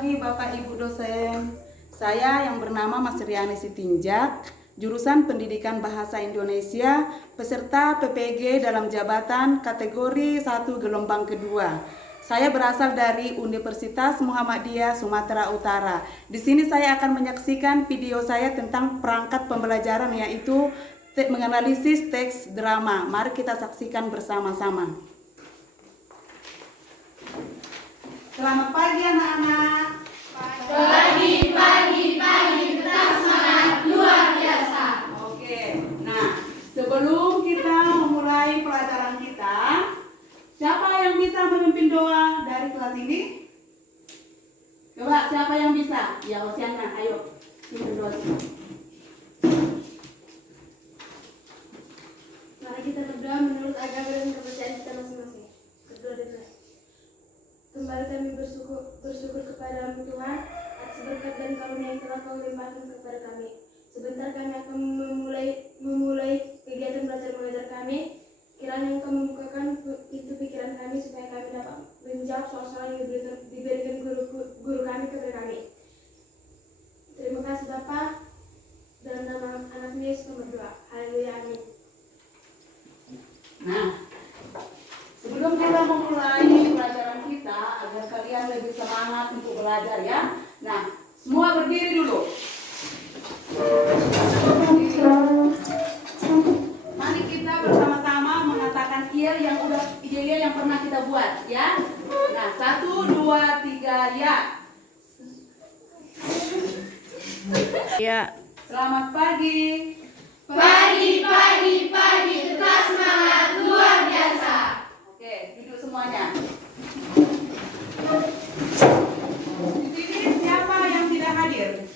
pagi Bapak Ibu dosen. Saya yang bernama Mas Riani Sitinjak, jurusan Pendidikan Bahasa Indonesia, peserta PPG dalam jabatan kategori 1 gelombang kedua. Saya berasal dari Universitas Muhammadiyah Sumatera Utara. Di sini saya akan menyaksikan video saya tentang perangkat pembelajaran, yaitu menganalisis teks drama. Mari kita saksikan bersama-sama. Selamat pagi anak-anak. Pagi, tetap semangat, luar biasa. Oke, nah sebelum kita memulai pelajaran kita, siapa yang bisa memimpin doa dari kelas ini? Coba, siapa yang bisa? Ya, Osiana, ayo pimpin doa. Mari kita berdoa menurut agama dan kepercayaan kita masing-masing. Berdoa dulu. Kembali kami bersyukur kepada Tuhan atas berkat dan karunia yang telah Kau limpahkan kepada kami. Sebentar kami akan memulai kegiatan belajar mengajar kami. Kiranya Engkau membukakan pintu pikiran kami supaya kami dapat menjawab soal-soal yang diberikan guru kami kepada kami. Terima kasih Bapa. Dalam nama anak Yesus kami berdoa. Haleluya, amin. Nah, sebelum kita memulai pelajaran kita, agar kalian lebih semangat untuk belajar ya. Nah, semua berdiri dulu. Mari kita bersama-sama mengatakan iya yang pernah kita buat ya. Nah, 1, 2, 3 ya. Ya. Selamat pagi. Pagi, tetap semangat, luar biasa. Oke, duduk semuanya. Di sini siapa yang tidak hadir?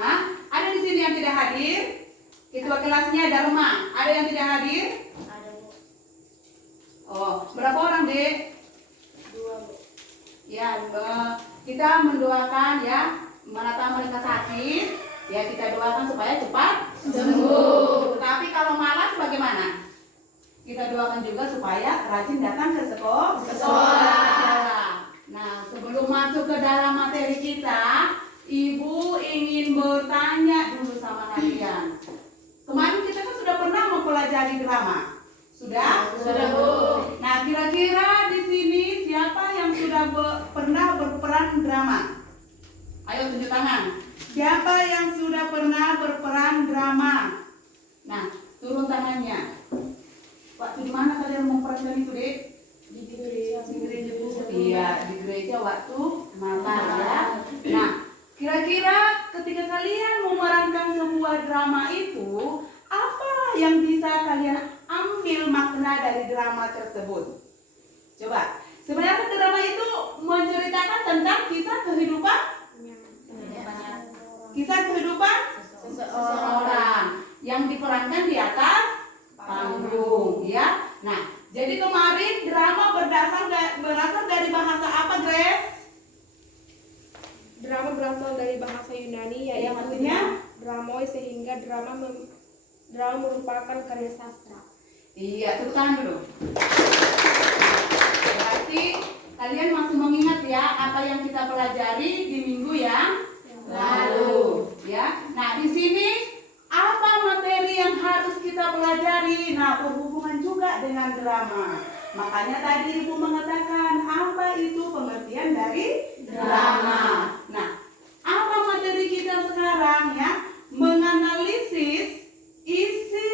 Hah? Ada di sini yang tidak hadir? Ketua kelasnya Dharma. Ada yang tidak hadir? Ada Bu. Oh, berapa orang, Dek? 2 Bu. Ya, kita mendoakan ya, mana tahu mereka sakit, ya kita doakan supaya cepat sembuh. Tetapi kalau malas bagaimana? Kita doakan juga supaya rajin datang ke sekolah. Nah, sebelum masuk ke dalam materi kita, Ibu ingin bertanya dulu sama kalian. Kemarin kita kan sudah pernah mempelajari drama. Sudah? Sudah, Bu. Nah, kira-kira di sini siapa yang sudah pernah berperan drama? Ayo tunjuk tangan. Siapa yang sudah pernah berperan drama? Nah, turun tangannya. Waktu di mana kalian memperankan itu, Dek? Di gereja Bu. Iya, di gereja waktu malam ya. Nah, kira-kira ketika kalian memerankan sebuah drama itu, apa yang bisa kalian ambil makna dari drama tersebut? Coba, sebenarnya drama itu menceritakan tentang kisah kehidupan seseorang yang diperankan di atas panggung, ya. Nah, jadi kemarin drama berasal dari bahasa apa, Grace? Drama berasal dari bahasa Yunani, yaitu Yang artinya dramoi, sehingga drama merupakan karya sastra. iya, tepuk tangan dulu. Berarti kalian masih mengingat ya apa yang kita pelajari di minggu yang lalu, ya. Nah, di sini apa materi yang harus kita pelajari? Nah, berhubungan juga dengan drama. Makanya tadi Ibu mengatakan apa itu pengertian dari drama. Nah, apa materi kita sekarang ya? Menganalisis isi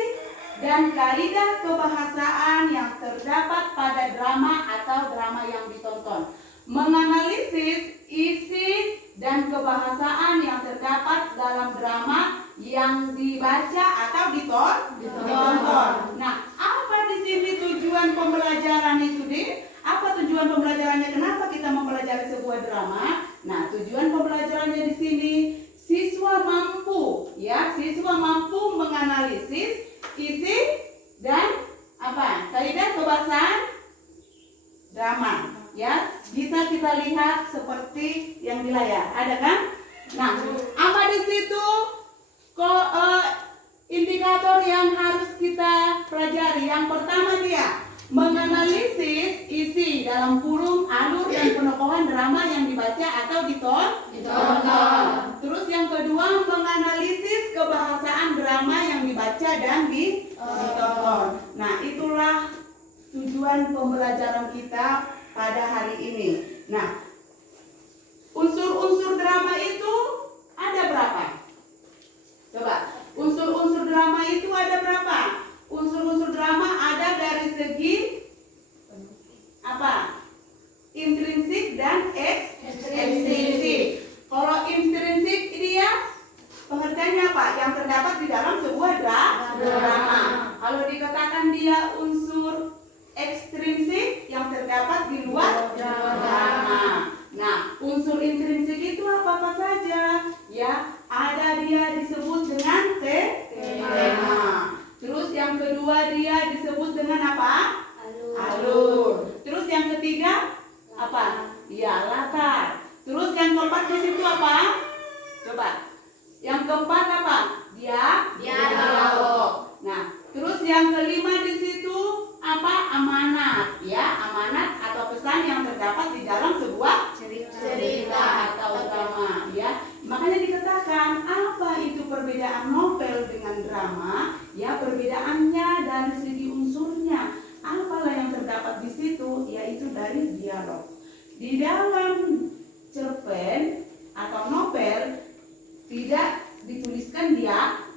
dan kaidah kebahasaan yang terdapat pada drama atau drama yang ditonton. Menganalisis isi dan kebahasaan yang terdapat dalam drama yang dibaca atau ditonton. Nah, apa di sini tujuan pembelajaran itu, Dek? Apa tujuan pembelajarannya? Kenapa kita mempelajari sebuah drama? Nah, tujuan pembelajarannya di sini siswa mampu menganalisis isi dan kaidah kebahasaan drama. Ya, bisa kita lihat seperti yang di layar. Ada kan? Nah, apa di situ indikator yang harus kita pelajari? Yang pertama dia menganalisis isi dalam kurung, alur dan penokohan drama yang dibaca atau ditonton. Terus yang kedua, menganalisis kebahasaan drama yang dibaca dan ditonton. Nah, itulah tujuan pembelajaran kita pada hari ini. Nah, unsur-unsur drama itu ada berapa? Coba, unsur-unsur drama itu ada berapa? Unsur-unsur drama ada dari segi apa? Intrinsik dan ekstrinsik. Kalau intrinsik dia pengertiannya apa? Yang terdapat di dalam sebuah drama. Kalau dikatakan dia unsur ekstrinsik yang terdapat di luar drama. Nah, unsur intrinsik itu apa saja? Ya, ada dia disebut dengan tema. Terus yang kedua dia disebut dengan apa? Alur. Terus yang ketiga apa? Ya, latar. Terus yang keempat di situ apa? Coba. Yang keempat apa? Dialog. Nah, terus yang kelima di situ apa? Amanat. Ya, amanat atau pesan yang terdapat di dalam sebuah cerita atau drama. Ya, makanya dikatakan apa itu perbedaan novel dengan drama? Ya, perbedaannya dari segi unsurnya. Apalah yang terdapat di situ? Yaitu dari dialog. Di dalam cerpen atau novel tidak dituliskan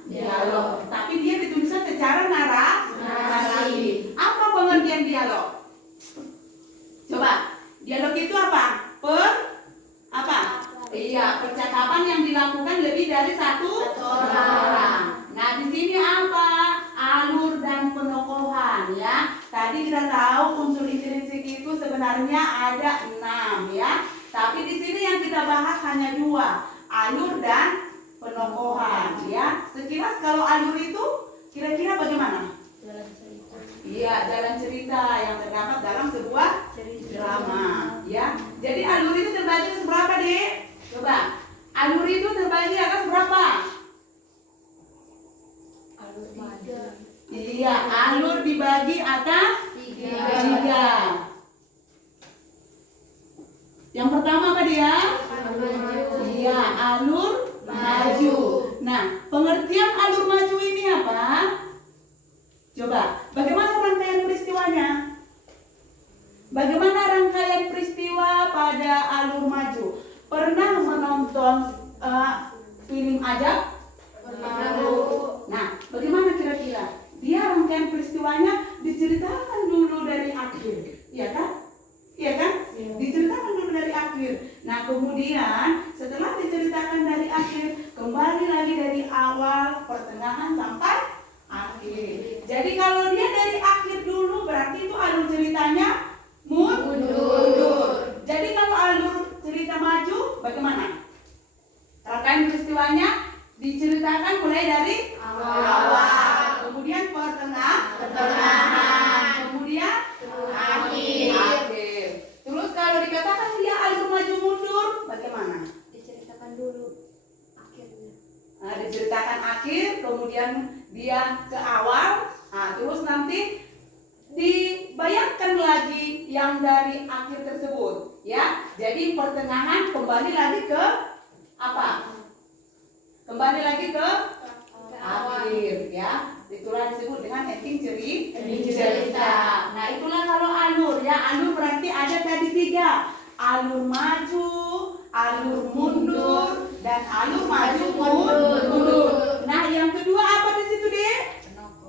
dialog, tapi dia dituliskan secara narasi. Apa pengertian dialog? Coba, dialog itu apa? Percakapan yang dilakukan lebih dari satu orang. Nah, di sini apa? Alur dan penokohan, ya. Tadi kita tahu unsur intrinsik itu sebenarnya ada 6, ya. Tapi di sini yang kita bahas hanya 2, alur dan penokohan, ya. Sekilas kalau alur itu kira-kira bagaimana? Iya, jalan cerita yang terdapat dalam sebuah drama, ya. Jadi alur itu terbagi atas berapa, Dek? Coba. Alur itu terbagi atas berapa? Iya, alur dibagi atas 3. Yang pertama apa dia? Iya, alur maju. Nah, pengertian alur maju ini apa? Coba, bagaimana rangkaian peristiwanya? Bagaimana rangkaian peristiwa pada alur maju? Pernah menonton film Ajab? Nah, bagaimana kira-kira? Dia rangkaian peristiwanya diceritakan dulu dari akhir, iya kan? Iya kan? Diceritakan dulu dari akhir. Nah, kemudian setelah diceritakan dari akhir, kembali lagi dari awal, pertengahan sampai akhir. Jadi kalau dia dari akhir dulu, berarti itu alur ceritanya mundur. Jadi kalau alur cerita maju, bagaimana? Rangkaian peristiwanya diceritakan mulai dari awal, kemudian pertengahan, kemudian akhir. Terus kalau dikatakan dia alur maju mundur, bagaimana? Diceritakan dulu akhirnya. Nah, diceritakan akhir, kemudian dia ke awal, terus nanti dibayangkan lagi yang dari akhir tersebut, ya. Jadi pertengahan kembali lagi ke apa? Kembali lagi ke akhir, ya. Itulah disebut dengan ending cerita. Nah, itulah kalau alur, ya. Alur berarti ada tadi 3. Alur maju, alur mundur, dan alur maju mundur. Nah, yang kedua apa di situ, Dek?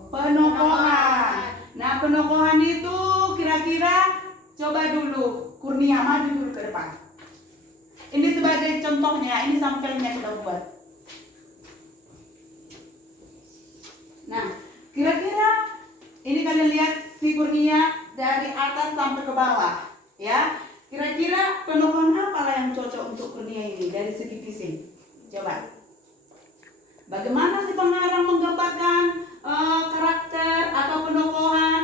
Penokohan. Nah, penokohan itu kira-kira coba dulu Kurnia maju dulu ke depan. Ini sebagai contohnya, ini sampelnya kita buat. Nah, kira-kira ini kalian lihat si Kurnia dari atas sampai ke bawah, ya. Kira-kira penokohan apalah yang cocok untuk Kurnia ini dari segi fisik? Coba. Bagaimana si pengarang menggambarkan karakter atau penokohan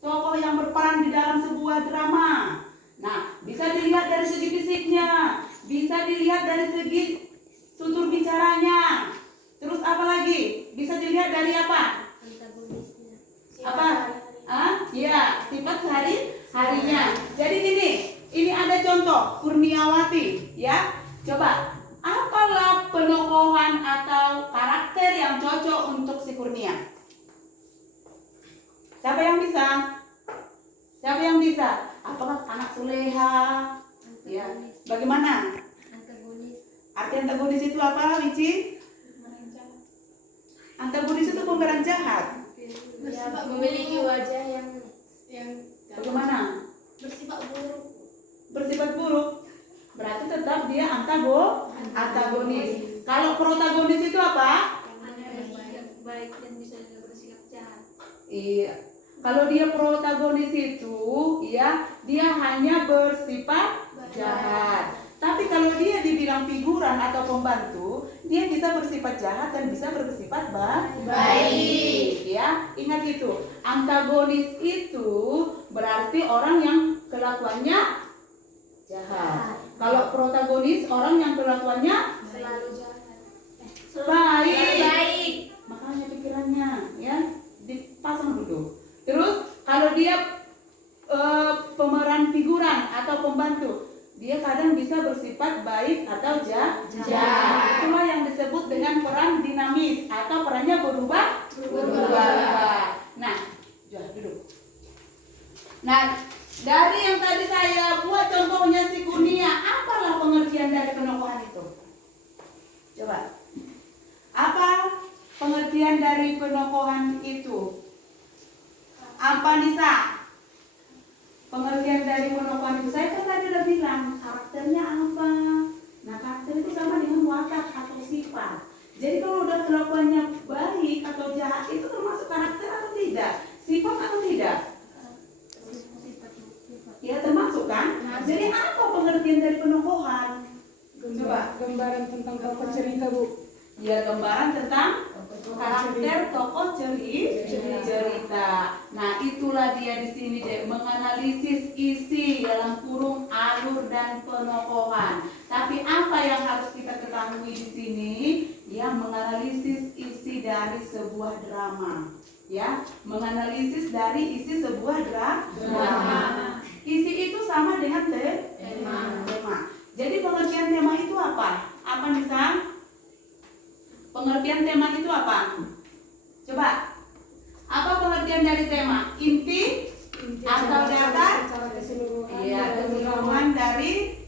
tokoh yang berperan di dalam sebuah drama? Nah, bisa dilihat dari segi fisiknya, bisa dilihat dari segi tutur bicaranya. Terus apa lagi? Bisa dilihat dari apa? Antagonisnya. Apa? Ya, sifat harinya. Jadi ini ada contoh Kurniawati, ya. Coba, apalah penokohan atau karakter yang cocok untuk si Kurnia? Siapa yang bisa? Siapa yang bisa? Apakah anak soleha? Ya, bagaimana? Antagonis. Arti antagonis itu apa, Wici? Antagonis itu pemeran jahat. Ya, memiliki wajah yang Bagaimana? bersifat buruk. Bersifat buruk. Berarti tetap dia antagonis. Kalau protagonis itu apa? Baik dan bisa juga bersikap jahat. Iya. Kalau dia protagonis itu, ya, dia hanya bersifat jahat. Tapi kalau dia dibilang figuran atau pembantu, dia bisa bersifat jahat dan bisa bersifat baik. Ya, ingat itu. Antagonis itu berarti orang yang kelakuannya jahat. Kalau protagonis orang yang kelakuannya Selalu jahat. baik. Makanya pikirannya, ya, dipasang dulu. Terus kalau dia pemeran figuran atau pembantu, dia kadang bisa bersifat baik atau jahat. Itulah yang disebut dengan peran dinamis atau perannya berubah. Nah, duduk. Nah, dari yang tadi saya buat contohnya si Kurnia, apalah pengertian dari penokohan itu? Coba. Apa pengertian dari penokohan itu? Apa Nisa? Pengertian dari penokohan itu, saya kan tadi udah bilang karakternya apa. Nah, karakter itu sama dengan watak atau sifat. Jadi kalau udah kelakuannya baik atau jahat itu termasuk karakter atau tidak? Sifat atau tidak? Ya, termasuk kan? Jadi apa pengertian dari penokohan? Coba. Gambaran tentang tokoh cerita, Bu. Ya, gambaran tentang karakter tokoh cerita. Nah, itulah dia di sini deh, menganalisis isi dalam kurung alur dan penokohan. Tapi apa yang harus kita ketahui di sini? Ya, menganalisis isi dari sebuah drama. Ya, menganalisis dari isi sebuah drama. Isi itu sama dengan tema. Jadi pengertian tema itu apa? Apa Nisa? Pengertian tema itu apa? Coba. Apa pengertian dari tema? Inti atau dasar? Secara keseluruhan. Iya, keseluruhan dari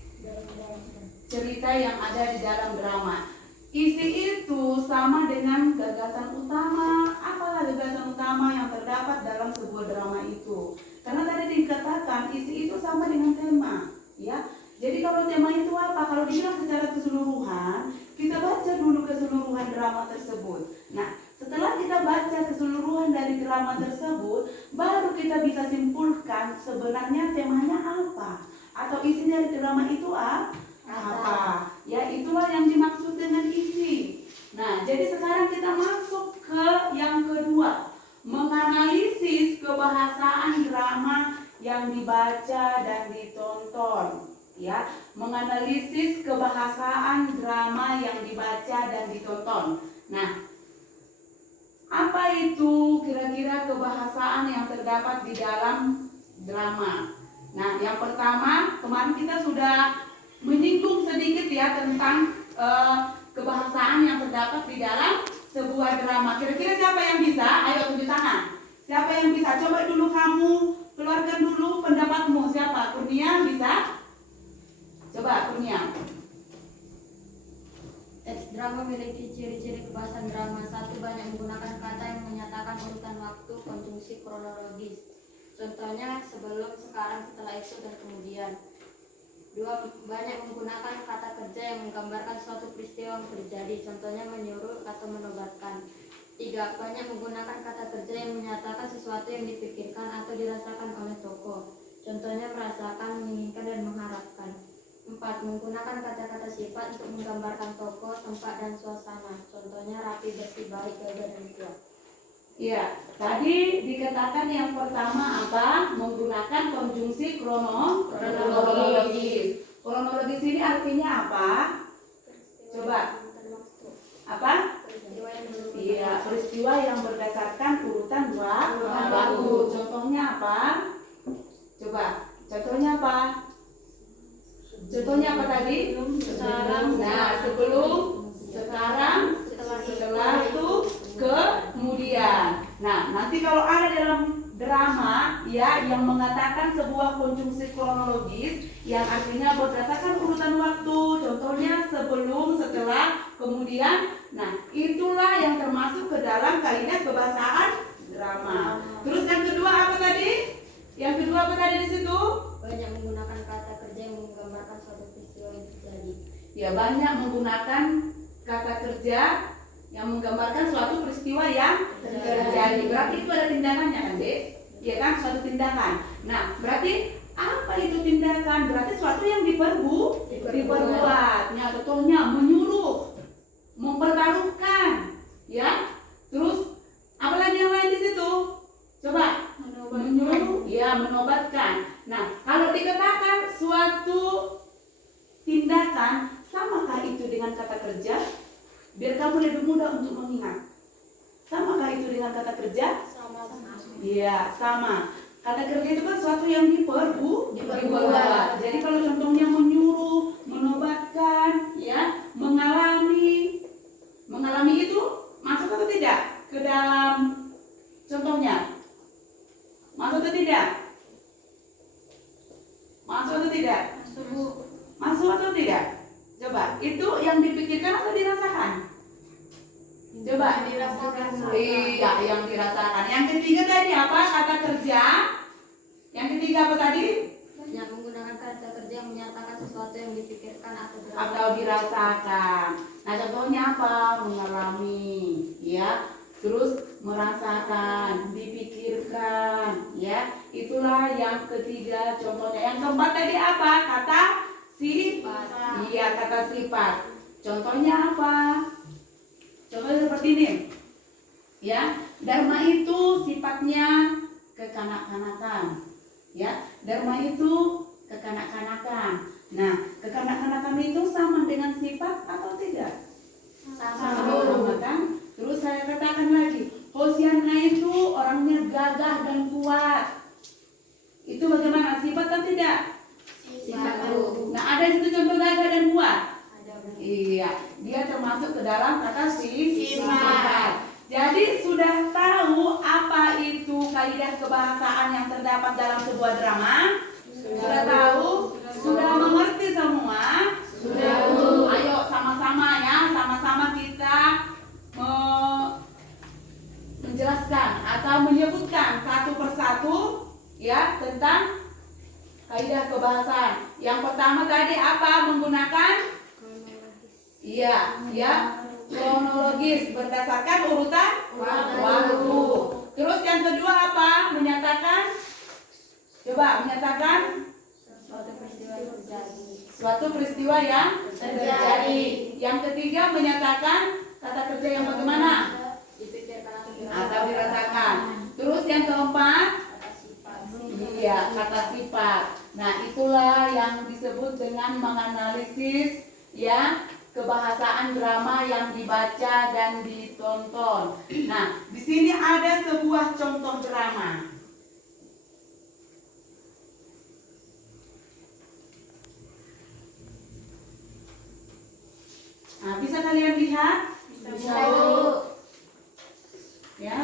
cerita yang ada di dalam drama. Isi itu sama dengan gagasan utama. Apalah gagasan utama yang terdapat dalam sebuah drama itu? Karena tadi dikatakan isi itu sama dengan tema, ya. Jadi kalau tema itu apa? Kalau dibilang secara keseluruhan, kita baca dulu keseluruhan drama tersebut. Nah, setelah kita baca keseluruhan dari drama tersebut, baru kita bisa simpulkan sebenarnya temanya apa, atau isi dari drama itu apa. Ya, itulah yang dimaksud dengan isi. Nah, jadi sekarang kita masuk ke yang kedua, menganalisis kebahasaan drama yang dibaca dan ditonton. Ya, menganalisis kebahasaan drama yang dibaca dan ditonton. Nah, apa itu kira-kira kebahasaan yang terdapat di dalam drama? Nah, yang pertama, kemarin kita sudah menyinggung sedikit ya tentang kebahasaan yang terdapat di dalam sebuah drama. Kira-kira siapa yang bisa? Ayo tunjuk tangan. Siapa yang bisa? Coba dulu kamu keluarkan dulu pendapatmu. Siapa? Kurnia bisa? Coba Kurnia. Teks drama memiliki ciri-ciri kebahasaan drama. 1. Banyak menggunakan kata yang menyatakan urutan waktu, konjungsi kronologis. Contohnya sebelum, sekarang, setelah itu, dan kemudian. 2. Banyak menggunakan kata kerja yang menggambarkan suatu peristiwa yang terjadi. Contohnya menyuruh atau menobatkan. 3. Banyak menggunakan kata kerja yang menyatakan sesuatu yang dipikirkan atau dirasakan oleh tokoh. Contohnya merasakan, menginginkan, dan mengharapkan. 4. Menggunakan kata-kata sifat untuk menggambarkan tokoh, tempat, dan suasana. Contohnya rapi, bersih, baik, gagah, dan kuat. Iya, tadi dikatakan yang pertama apa? Menggunakan konjungsi kronologis. Kronologis ini artinya apa? Coba. Apa? Peristiwa yang belum Iya, Ya, peristiwa yang berdasarkan urutan waktu. Contohnya apa? Coba, contohnya apa? Contohnya apa tadi? Sekarang. Nah, sebelum, sekarang, setelah itu, kemudian. Nah, nanti kalau ada dalam drama ya yang mengatakan sebuah konjungsi kronologis yang artinya berdasarkan urutan waktu, contohnya sebelum, setelah, kemudian. Nah, itulah yang termasuk ke dalam kaidah kebahasaan drama. Terus yang kedua apa tadi? Yang kedua apa tadi di situ? Banyak menggunakan kata kerja yang menggambarkan suatu peristiwa yang terjadi. Ya, banyak menggunakan kata kerja yang menggambarkan suatu peristiwa yang terjadi. Berarti itu ada tindakannya kan, Dek? Ya kan, suatu tindakan. Nah, berarti apa itu tindakan? Berarti suatu yang diperbuat. Ya, contohnya menyuruh, mempertaruhkan, ya. Terus apalagi yang lain di situ? Coba. Menyuruh, ya, menobatkan. Nah, kalau dikatakan suatu tindakan, samakah itu dengan kata kerja? Biar kamu lebih mudah untuk mengingat. Samakah itu dengan kata kerja? Sama. Iya, sama. Kata kerja itu kan suatu yang diperbuat. Jadi kalau contohnya menyuruh, menobatkan, ya, mengalami itu masuk atau tidak ke dalam contohnya? Masuk atau tidak? Masuk atau tidak? Masuk atau tidak? Coba, itu yang dipikirkan atau dirasakan? Coba. Dirasakan. Iya, yang dirasakan. Yang ketiga tadi apa? Kata kerja. Yang ketiga apa tadi? Banyak menggunakan kata kerja yang menyatakan sesuatu yang dipikirkan Atau dirasakan. Nah, contohnya apa? Mengalami, ya. Terus merasakan, dipikirkan, ya. Itulah yang ketiga contohnya. Yang keempat tadi apa? Kata sifat. Iya, kata sifat. Contohnya apa? Contohnya seperti ini. Ya, dharma itu sifatnya kekanak-kanakan. Ya, dharma itu kekanak-kanakan. Nah, kekanak-kanakan itu sama dengan sifat atau tidak? Sama kan? Terus saya katakan lagi, Hosianna itu orangnya gagah dan kuat. Itu bagaimana? Sifat atau tidak? Sifat. Nah, ada di situ contoh gagah dan kuat. Ada. Iya, dia termasuk ke dalam kata sifat. Jadi sudah tahu apa itu kaidah kebahasaan yang terdapat dalam sebuah drama? Sudah tahu? Sudah mengerti semua? Sudah. Ayo sama-sama ya, sama-sama kita menjelaskan atau menyebutkan satu persatu ya tentang kaidah kebahasaan. Yang pertama tadi apa? Menggunakan kronologis berdasarkan urutan waktu. Terus yang kedua apa? Menyatakan suatu peristiwa yang terjadi. Yang ketiga menyatakan kata kerja yang bagaimana? Atau dirasakan. Terus yang keempat, kata sifat. Nah, itulah yang disebut dengan menganalisis ya kebahasaan drama yang dibaca dan ditonton. Nah, di sini ada sebuah contoh drama. Nah, bisa kalian lihat? Bisa. Ya,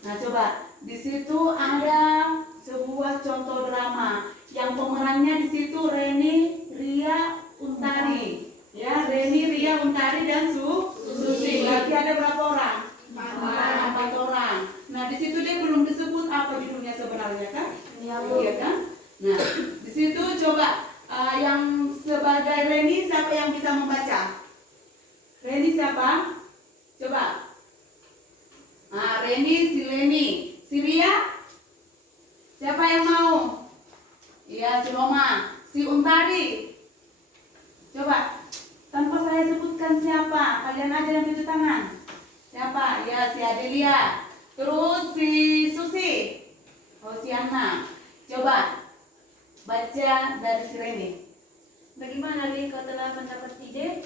nah, coba di situ ada sebuah contoh drama yang pemerannya di situ Reni, Ria, Untari. Ya, Reni, Ria, Untari dan Susi. Berarti ada berapa orang? 4 orang. Nah, di situ dia belum disebut apa judulnya sebenarnya kan? Iya kan? Nah, di situ coba yang sebagai Reni siapa yang bisa membaca? Reni siapa? Coba. Nah, Reni, si Leni. Si Ria? Siapa yang mau? Iya, si Roma. Si Untari. Coba. Tanpa saya sebutkan siapa, kalian aja yang tunjuk tangan. Siapa? Ya, si Adelia. Terus si Susi, Hosiana, coba baca dari si Reni. Bagaimana Li, kau telah mendapat ide?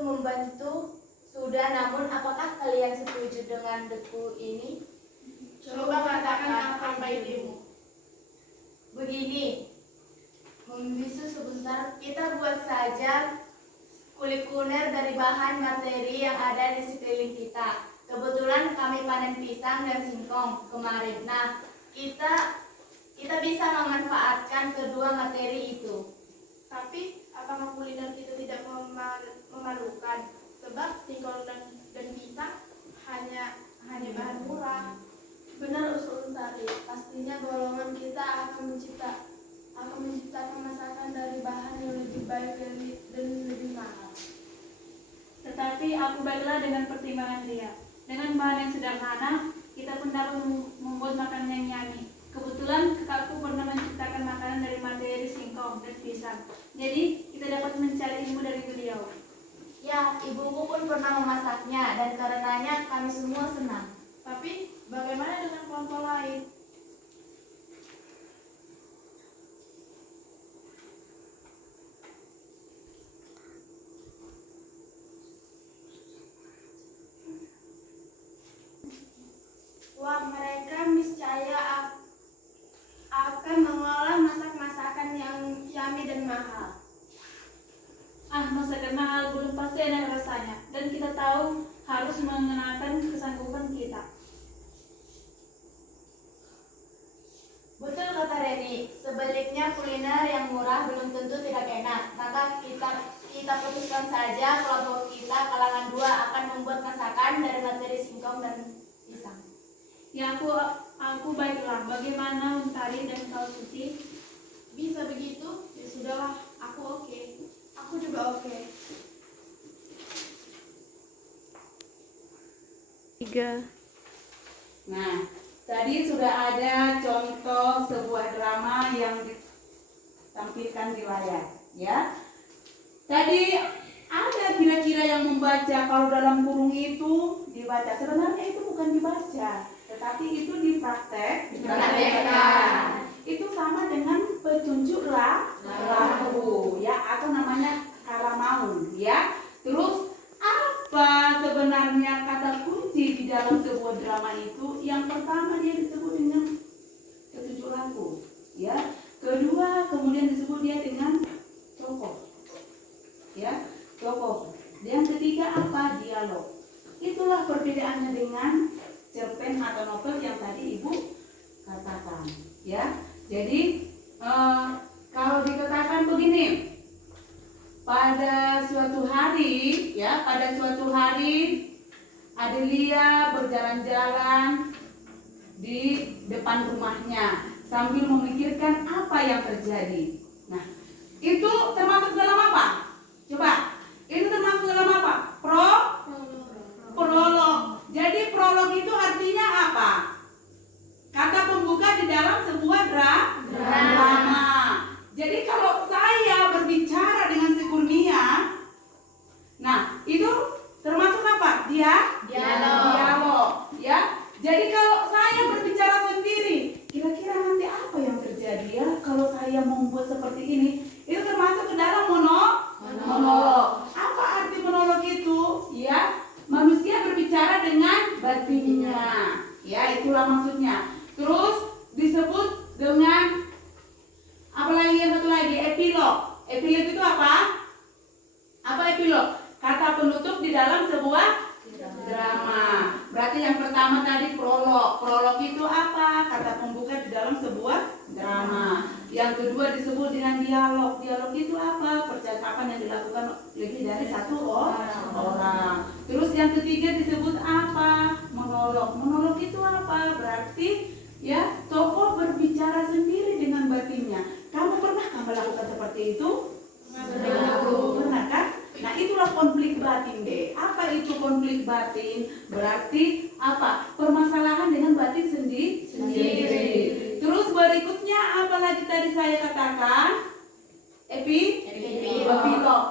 Membantu sudah, namun apakah kalian setuju dengan buku ini? Coba katakan apa idemu. Begini, membisu sebentar, kita buat saja kuliner dari bahan materi yang ada di sekeliling kita. Kebetulan kami panen pisang dan singkong kemarin. Nah, kita bisa memanfaatkan kedua materi itu. Tapi apakah kuliner kita tidak memalukan? Sebab singkong dan pisang hanya bahan murah. Benar usul Tari, pastinya golongan kita akan menciptakan masakan dari bahan yang lebih baik dan lebih mahal. Tetapi aku baiklah dengan pertimbangan dia. Dengan bahan yang sederhana, kita pun dapat membuat makanan yang yummy. Kebetulan kakakku pernah menciptakan makanan dari materi singkong dan pisang. Jadi kita dapat mencari ilmu dari beliau. Ya, ibuku pun pernah memasaknya dan karenanya kami semua senang. Tapi bagaimana dengan kelompok lain? Wah, mereka niscaya akan mengolah masakan yang yummy dan mahal. Masakan mahal belum pasti enak rasanya. Dan kita tahu harus mengenakan kesanggupan kita. Betul kata Reni, sebaliknya kuliner yang murah belum tentu tidak enak. Maka kita putuskan saja kelompok kita kalangan 2 akan membuat masakan dari materi singkong dan pisang. Ya aku baiklah. Bagaimana Untari dan kau Susi? Bisa begitu? Ya sudahlah, aku oke. Aku juga oke. 3. Nah, tadi sudah ada contoh sebuah drama yang ditampilkan di layar, ya. Tadi ada kira-kira yang membaca, kalau dalam kurung itu dibaca. Sebenarnya itu bukan dibaca, tetapi itu dipraktek, dipraktekkan. Itu sama dengan petunjuk lahu, ya, atau namanya karamaun, ya. Terus apa sebenarnya kata kunci di dalam sebuah drama itu? Yang pertama dia disebut dengan petunjuk lahu, ya. Kedua kemudian disebut dia dengan tokoh, ya, tokoh. Yang ketiga apa? Dialog. Itulah perbedaannya dengan cerpen atau novel yang tadi Ibu katakan, ya. Jadi kalau dikatakan begini, pada suatu hari Adelia berjalan-jalan di depan rumahnya sambil memikirkan apa yang terjadi. Nah, itu termasuk dalam apa? Coba, itu termasuk dalam apa? Prolog. Jadi prolog itu artinya apa? Kata pembuka di dalam sebuah drama. Jadi kalau saya berbicara dengan si Kurnia, nah itu termasuk apa? Dialog. Ya. Jadi kalau saya berbicara sendiri, kira-kira nanti apa yang terjadi ya kalau saya membuat seperti ini? Itu termasuk ke dalam monolog. Apa arti monolog itu? Ya, manusia berbicara dengan batinnya. Ya, itulah maksudnya. Terus disebut dengan apalagi yang satu lagi, epilog. Epilog itu apa? Apa epilog? Kata penutup di dalam sebuah drama. Berarti yang pertama tadi prolog. Prolog itu apa? Kata pembuka di dalam sebuah drama. Yang kedua disebut dengan dialog. Dialog itu apa? Percakapan yang dilakukan lebih dari satu orang. Terus yang ketiga disebut apa? Monolog. Monolog itu apa? Berarti ya, tokoh berbicara sendiri dengan batinnya. Kamu pernah melakukan seperti itu? Pernah kan? Nah, itulah konflik batin deh. Apa itu konflik batin? Berarti apa? Permasalahan dengan batin sendiri. Terus berikutnya apa lagi tadi saya katakan? Epilog.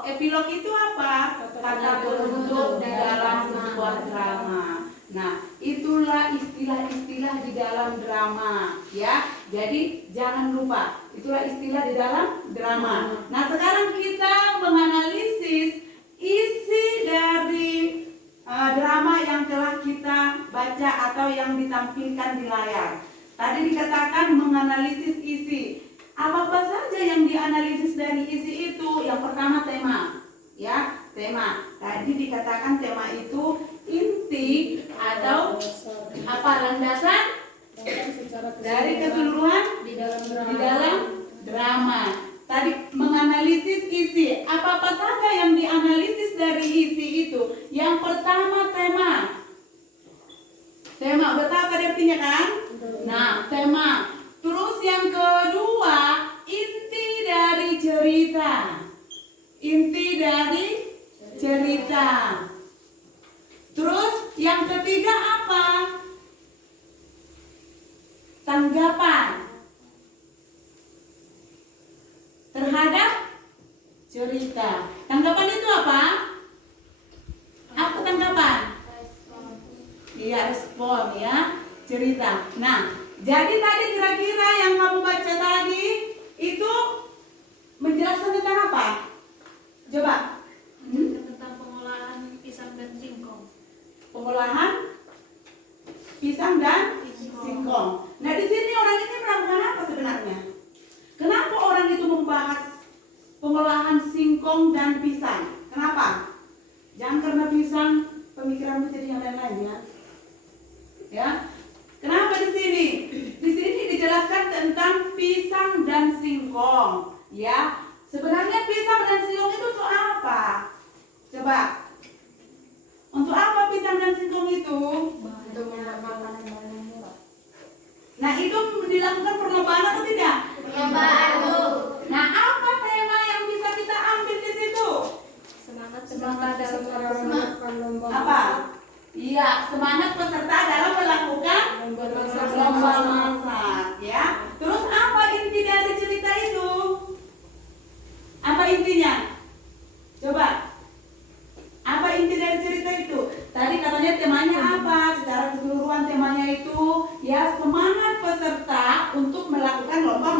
epilog itu apa? Kata penutup di dalam sebuah drama. Nah, itulah istilah-istilah di dalam drama, ya. Jadi jangan lupa, itulah istilah di dalam drama. Nah, sekarang kita menganalisis isi dari drama yang telah kita baca atau yang ditampilkan di layar. Tadi dikatakan menganalisis isi. Apa saja yang dianalisis dari isi itu? Yang pertama tema, ya, tema. Tadi dikatakan tema itu inti atau apa, landasan dari keseluruhan Di dalam di dalam drama. Tadi menganalisis isi. Apa saja yang dianalisis dari isi itu? Yang pertama tema. Tema, udah tahu tadi artinya kan? Nah, tema. Terus yang kedua, inti dari cerita. Inti dari cerita. Terus yang ketiga apa? Tanggapan terhadap cerita. Tanggapan itu apa? Apa tanggapan? Iya, respon ya, cerita. Nah, jadi tadi kira-kira yang kamu baca tadi itu menjelaskan tentang apa? Coba. Tentang pengolahan pisang dan singkong. Pengolahan pisang dan singkong. Nah, di sini orang ini melakukan apa sebenarnya? Kenapa orang itu membahas pengolahan singkong dan pisang? Kenapa? Jangan karena pisang pemikiranmu jadi yang lain-lain ya. Ya. Kenapa di sini? Di sini dijelaskan tentang pisang dan singkong. Ya. Sebenarnya pisang dan singkong itu untuk apa? Coba. Untuk apa pisang dan singkong itu? Untuk membuat makanan yang murah. Nah, itu dilakukan perlombaan atau tidak? Perlombaan, Bu. Nah, apa tema yang bisa kita ambil di situ? Semangat dalam melakukan lomba Apa? Iya, semangat peserta dalam melakukan lomba masak, ya. Terus apa inti dari cerita itu? Apa intinya? Coba. Apa inti dari cerita itu? Tadi katanya temanya apa? Secara keseluruhan temanya itu ya semangat peserta untuk melakukan lomba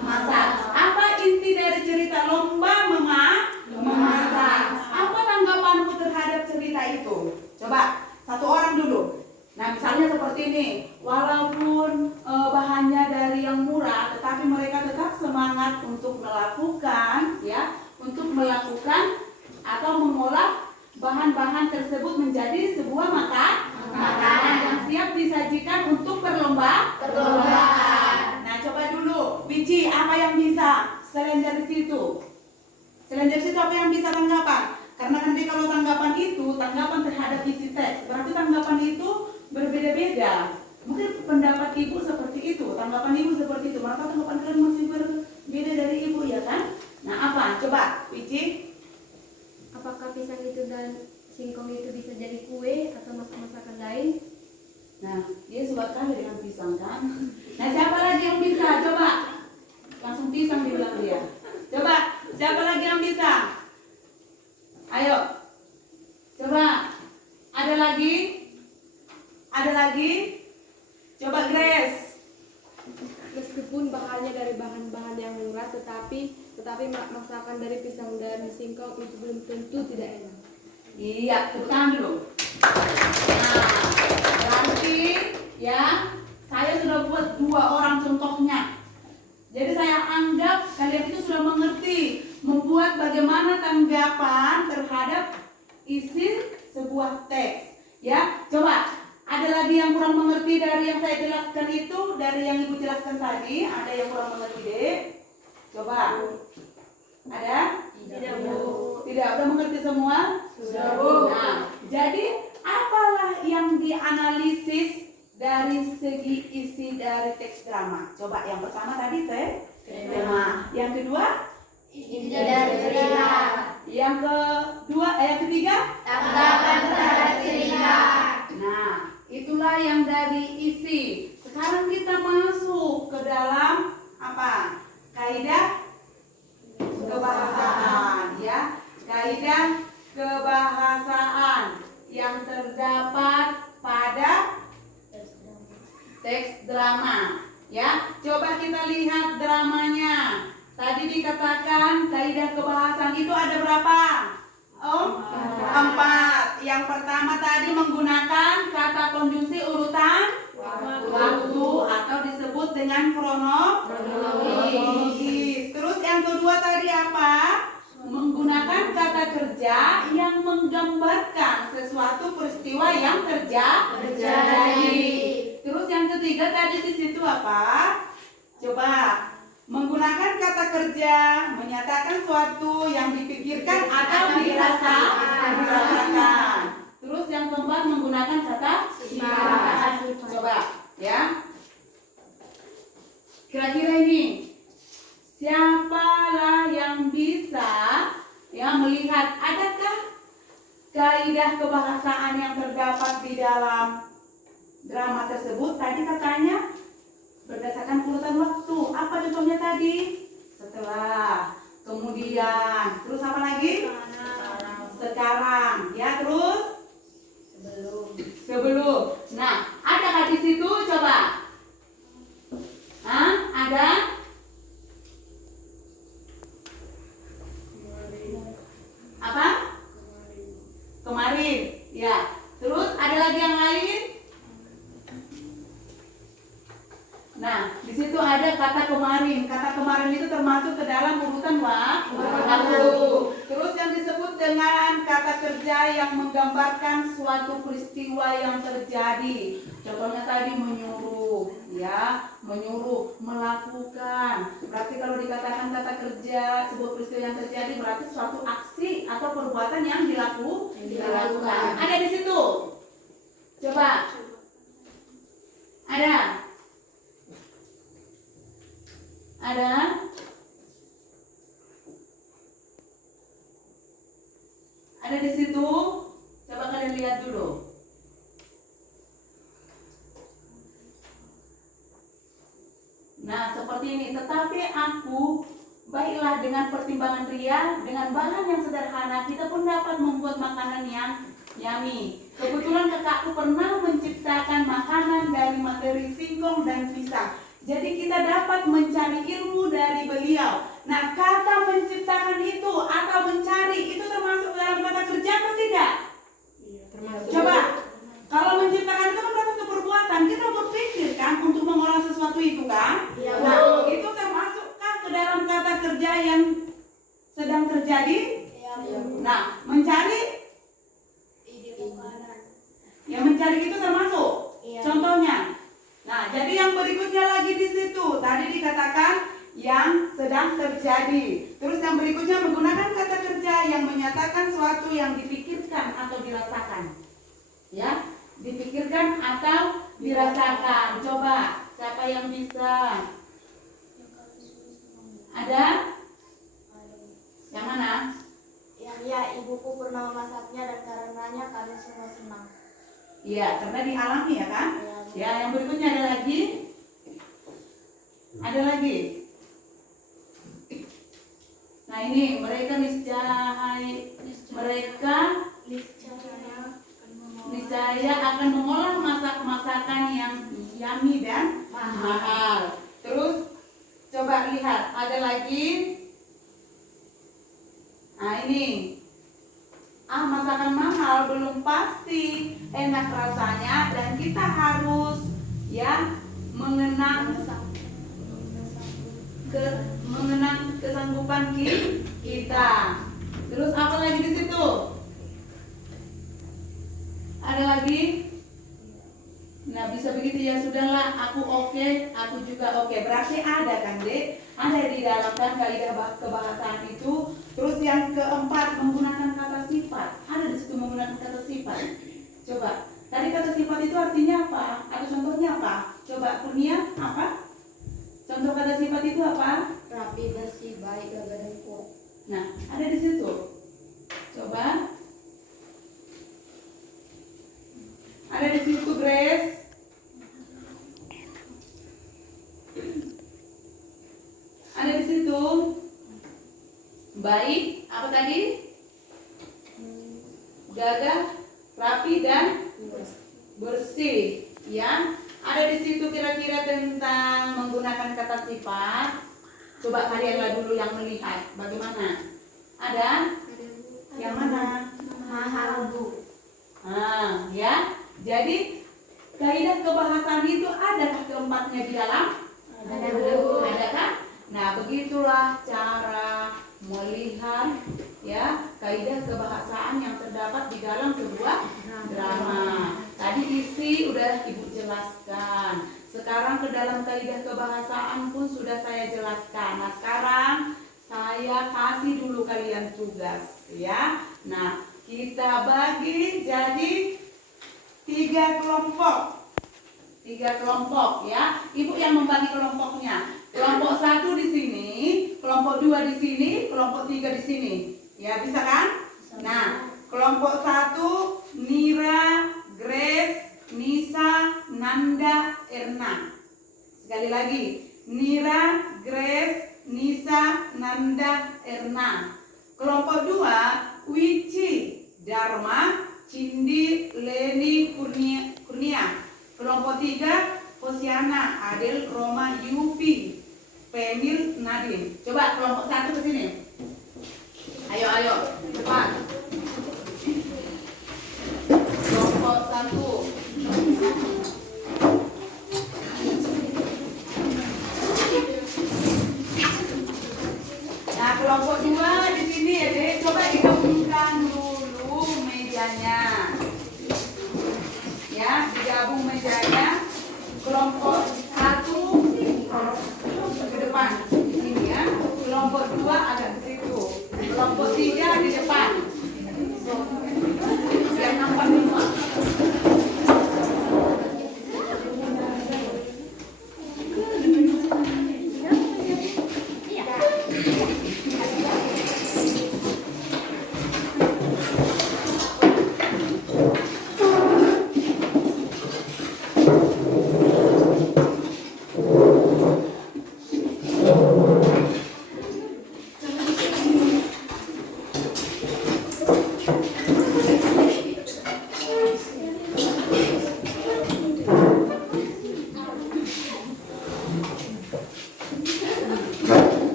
masak. Apa inti dari cerita lomba memasak? Apa tanggapanmu terhadap cerita itu? Coba, satu orang dulu. Nah, misalnya seperti ini, walaupun bahannya dari yang murah, tetapi mereka tetap semangat untuk melakukan, ya, untuk melakukan atau mengolah bahan-bahan tersebut menjadi sebuah makanan yang siap disajikan untuk perlombaan. Nah, coba dulu, Wici, apa yang bisa selain dari situ? Selain dari situ apa yang bisa tanggapan? Karena nanti kalau tanggapan itu, tanggapan terhadap isi teks, berarti tanggapan itu berbeda-beda. Mungkin pendapat ibu seperti itu, tanggapan ibu seperti itu, maka tanggapan kalian masih berbeda dari ibu, ya kan? Nah, apa? Coba, Wici. Apakah pisang itu dan singkong itu bisa jadi kue atau masak-masakan lain? Nah, dia suka kali dengan pisang kan? Nah, siapa lagi yang bisa? Coba. Langsung pisang dibilang dia. Coba, siapa lagi yang bisa? Ayo. Coba. Ada lagi? Ada lagi? Coba Grace. Meskipun bahannya dari bahan-bahan yang murah, tetapi masakan dari pisang dan singkong itu belum tentu tidak enak. Iya, tepuk tangan dulu. Nah, berarti ya saya sudah buat 2 orang contohnya. Jadi saya anggap kalian itu sudah mengerti membuat bagaimana tanggapan terhadap isi sebuah teks. Ya, coba. Ada lagi yang kurang mengerti dari yang saya jelaskan itu, dari yang ibu jelaskan tadi? Ada yang kurang mengerti, Dek? Coba. Ada? Tidak, Bu. Tidak, udah mengerti semua? Sudah, Bu. Nah, jadi apalah yang dianalisis dari segi isi dari teks drama? Coba, yang pertama tadi tema. Yang kedua? Inti dari cerita. Yang kedua, yang ketiga? Tanggapan terhadap cerita. Nah, itulah yang dari isi. Sekarang kita masuk ke dalam apa? Kaidah kebahasaan, ya. kaidah kebahasaan yang terdapat pada teks drama. Ya, coba kita lihat dramanya. Tadi dikatakan kaidah kebahasaan itu ada berapa? Oh, 4. Yang pertama tadi menggunakan kata konjungsi urutan waktu atau disebut dengan kronologis. Terus yang kedua tadi apa? Menggunakan kata kerja yang menggambarkan sesuatu peristiwa yang terjadi. Terus yang ketiga tadi di situ apa? Coba menggunakan kata kerja menyatakan suatu yang dipikirkan atau dirasakan. Terus yang keempat menggunakan kata sifat. Coba ya. Kira-kira ini siapalah yang bisa melihat adakah kaidah kebahasaan yang terdapat di dalam drama tersebut? Tadi katanya berdasarkan urutan waktu. Apa contohnya tadi? Setelah, kemudian, terus apa lagi? Sekarang, ya terus? Sebelum. Nah, adakah di situ? Coba. Ada? Apa? Kemarin. Ya. Terus ada lagi yang lain? Nah, di situ ada kata kemarin. Kata kemarin itu termasuk ke dalam urutan waktu. Terus yang disebut dengan kata kerja yang menggambarkan suatu peristiwa yang terjadi. Contohnya tadi menyuruh, ya, menyuruh, melakukan. Berarti kalau dikatakan kata kerja sebuah peristiwa yang terjadi berarti suatu aksi atau perbuatan yang dilakukan. Ada di situ. Coba. Ada? Ada di situ. Coba kalian lihat dulu. Nah, seperti ini. Tetapi aku, baiklah dengan pertimbangan Ria, dengan bahan yang sederhana, kita pun dapat membuat makanan yang yummy. Kebetulan kakakku pernah menciptakan makanan dari materi singkong dan pisang. Jadi kita dapat mencari ilmu dari beliau. Nah, kata menciptakan itu atau mencari itu termasuk dalam kata kerja atau tidak? Coba, kalau menciptakan itu kan berarti perbuatan. Kita berpikir kan untuk mengolah sesuatu itu kan? Nah, itu termasukkah ke dalam kata kerja yang sedang terjadi? Nah, mencari? Ya, mencari itu termasuk. Contohnya. Nah, jadi yang berikutnya lagi di situ. Tadi dikatakan yang sedang terjadi. Terus yang berikutnya menggunakan kata kerja yang menyatakan suatu yang dipikirkan atau dirasakan. Ya, dipikirkan atau dirasakan. Coba, siapa yang bisa? Ada? Yang mana? Ya, ibuku pernah memasaknya dan karenanya kami semua senang. Iya, karena dialami ya kan? Ya, yang berikutnya ada lagi? Ada lagi? Nah, ini mereka niscaya akan mengolah masakan yang yummy dan mahal. Terus coba lihat, ada lagi? Nah, ini. Masakan mahal belum pasti enak rasanya dan kita harus ya mengenang kesanggupan kita. Terus apa lagi di situ? Ada lagi? Nah, bisa begitu ya, sudahlah, aku oke, aku juga oke. Berarti ada kan, Dek? Ada di dalam kan kaidah kebahasaan itu. Terus yang keempat menggunakan kata sifat. Ada di situ menggunakan kata sifat. Coba, tadi kata sifat itu artinya apa? Atau contohnya apa? Coba Kurnia, apa? Contoh kata sifat itu apa? Rapi, bersih, baik, gagah dan kuat. Nah, ada di situ. Coba. Ada di situ, Grace. Ada di situ. Baik, apa tadi? gagah, rapi dan bersih. Ya, ada di situ kira-kira tentang menggunakan kata sifat. Coba kalianlah dulu yang melihat. Bagaimana? Ada? Yang mana? Mahal Bu. Ya. Jadi kaidah kebahasaan itu adakah keempatnya di dalam? Ada, Bu. Ada kan? Nah, begitulah cara melihat ya kaidah kebahasaan yang terdapat di dalam sebuah drama. Tadi isi udah Ibu jelaskan. Sekarang ke dalam kaidah kebahasaan pun sudah saya jelaskan. Nah, sekarang saya kasih dulu kalian tugas ya. Nah, kita bagi jadi 3 kelompok. 3 kelompok ya. Ibu yang membagi kelompoknya. Kelompok 1 di sini, kelompok 2 di sini, kelompok 3 di sini. Ya, bisa kan? Nah, kelompok 1 Nira, Grace, Nisa, Nanda, Erna. Sekali lagi, Nira, Grace, Nisa, Nanda, Erna. Kelompok 2 Wici, Dharma, Cindi, Leni, Kurnia. Kelompok 3 Hosiana, Adel, Roma, Yupi, Penil, Nadine. Coba kelompok 1 ke sini. Ayo, cepat. Kelompok 1. Nah, kelompok 2 di sini ya, Dek. Coba digabungkan dulu mejanya. Ya, digabung mejanya. Kelompok 1 ke depan ini ya. Kelompok 2 ada di situ. Kelompok 3 di depan. Biar nampak semua.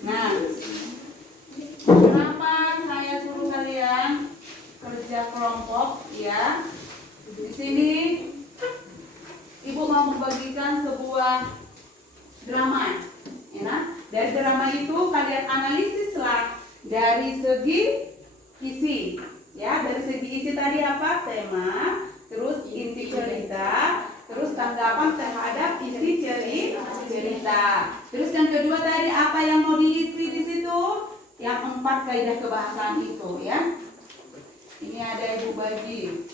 Nah, kenapa saya suruh kalian kerja kelompok ya? Di sini Ibu mau membagikan sebuah drama, ya. Dari drama itu kalian analisislah dari segi isi, ya. Dari segi isi tadi apa? Tema, terus inti cerita, terus tanggapan terhadap isi cerita. Terus yang kedua tadi apa yang mau diisi di situ? Yang 4 kaidah kebahasaan itu, ya. Ini ada Ibu bagi.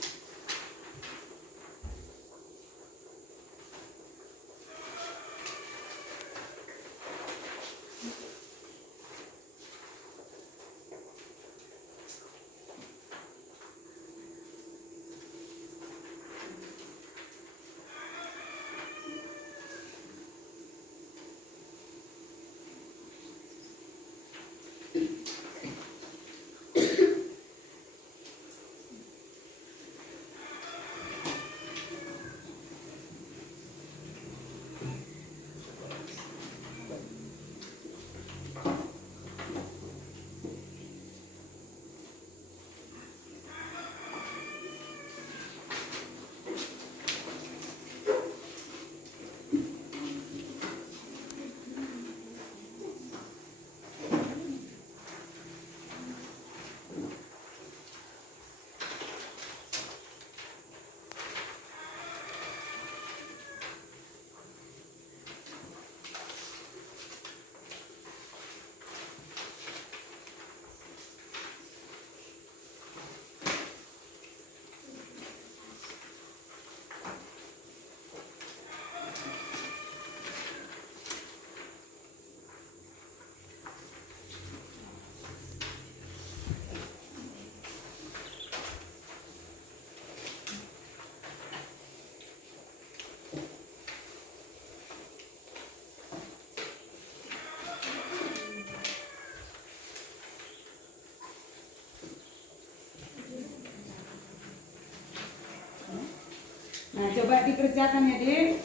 Nah, coba dikerjakan ya, Dek.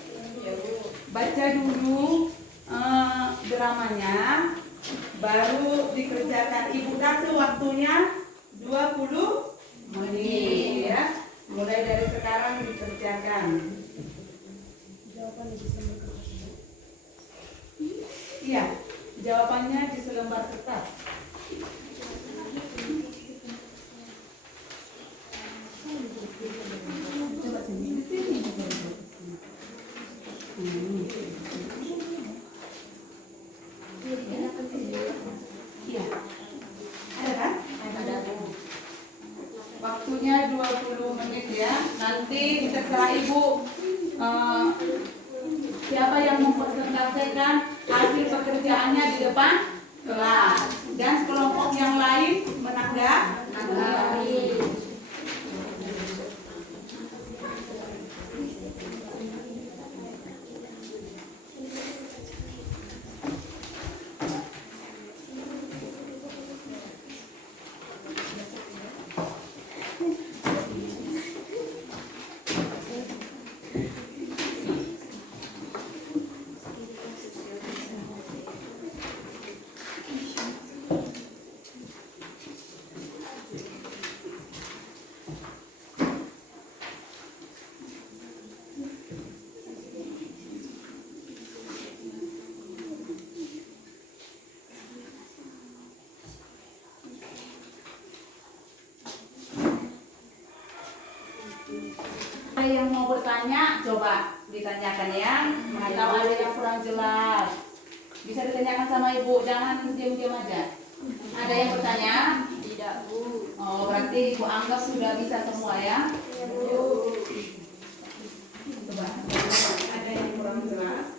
Baca dulu dramanya, baru dikerjakan. Ibu kasih waktunya 20 menit ya. Mulai dari sekarang dikerjakan. Iya, jawabannya di selembar kertas. Coba sini, di sini. Iya. Ada kan? Ada. Waktunya 20 menit ya. Nanti terserah Ibu siapa yang mempresentasikan hasil pekerjaannya di depan kelas. Dan kelompok yang lain menanggapi. Ada yang mau bertanya, coba ditanyakan ya. Atau ada yang kurang jelas, bisa ditanyakan sama Ibu, jangan diam-diam aja. Ada yang bertanya? Tidak, Bu. Oh, berarti Ibu anggap sudah bisa semua ya? Coba, ada yang kurang jelas?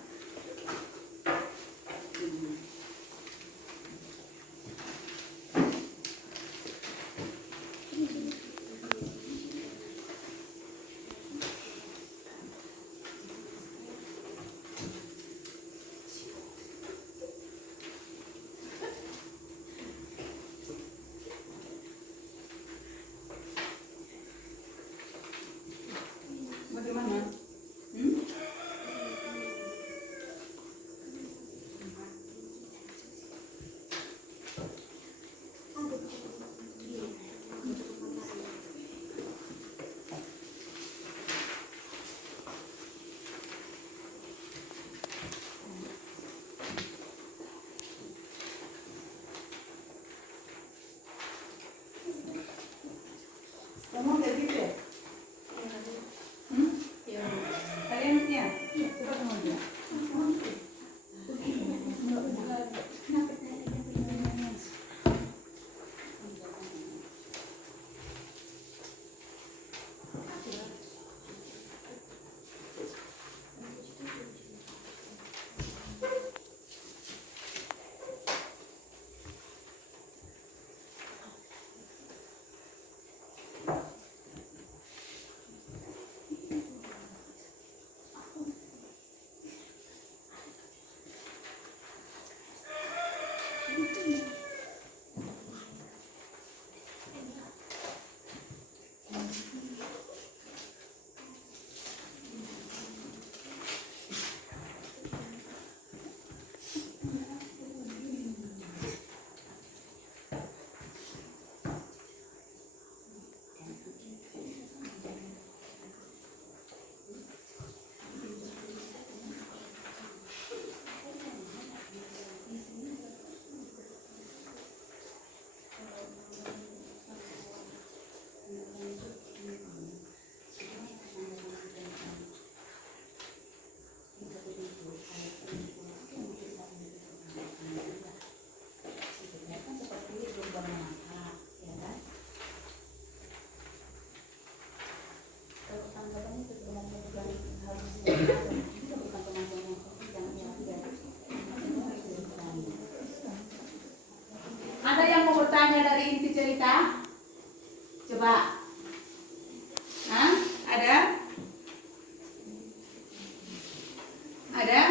Bagaimana? Kamu kayak gitu ya? Kalian ya? Coba kamu aja. Ada yang mau bertanya dari inti cerita? Coba. Hah? Ada? Ada?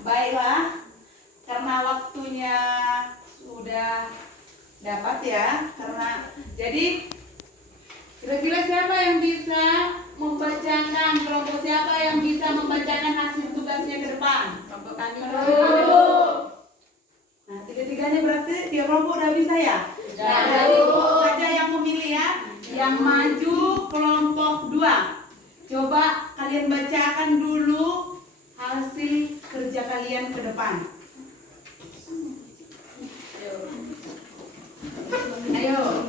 Baiklah, karena waktunya sudah dapat ya, karena jadi kira-kira siapa yang bisa membacakan, kelompok siapa yang bisa membacakan hasil tugasnya ke depan? Kelompok kami. Nah, tiga-tiganya berarti dia kelompok udah bisa ya? Nah, dari kelompok saja yang memilih ya, yang maju kelompok 2. Coba kalian bacakan dulu hasil kerja kalian ke depan. Ayo.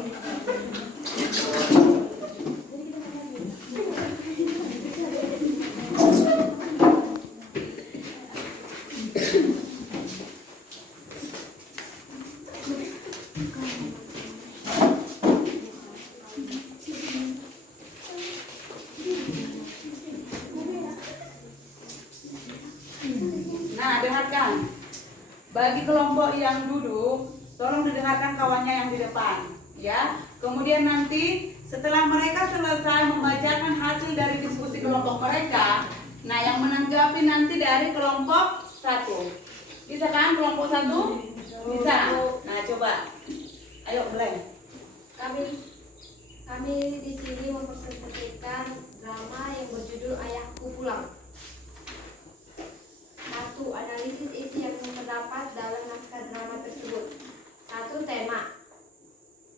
Nah, dengarkan. Bagi kelompok yang duduk, tolong didengarkan kawannya yang di depan, ya. Kemudian nanti setelah mereka selesai membacakan hasil dari diskusi kelompok mereka, nah yang menanggapi nanti dari kelompok 1. Bisa kan kelompok 1? Bisa. Nah, coba. Ayo, mulai. Kami di sini mempresentasikan drama yang berjudul Ayahku Pulang. Analisis isi yang terdapat dalam naskah drama tersebut. 1. Tema.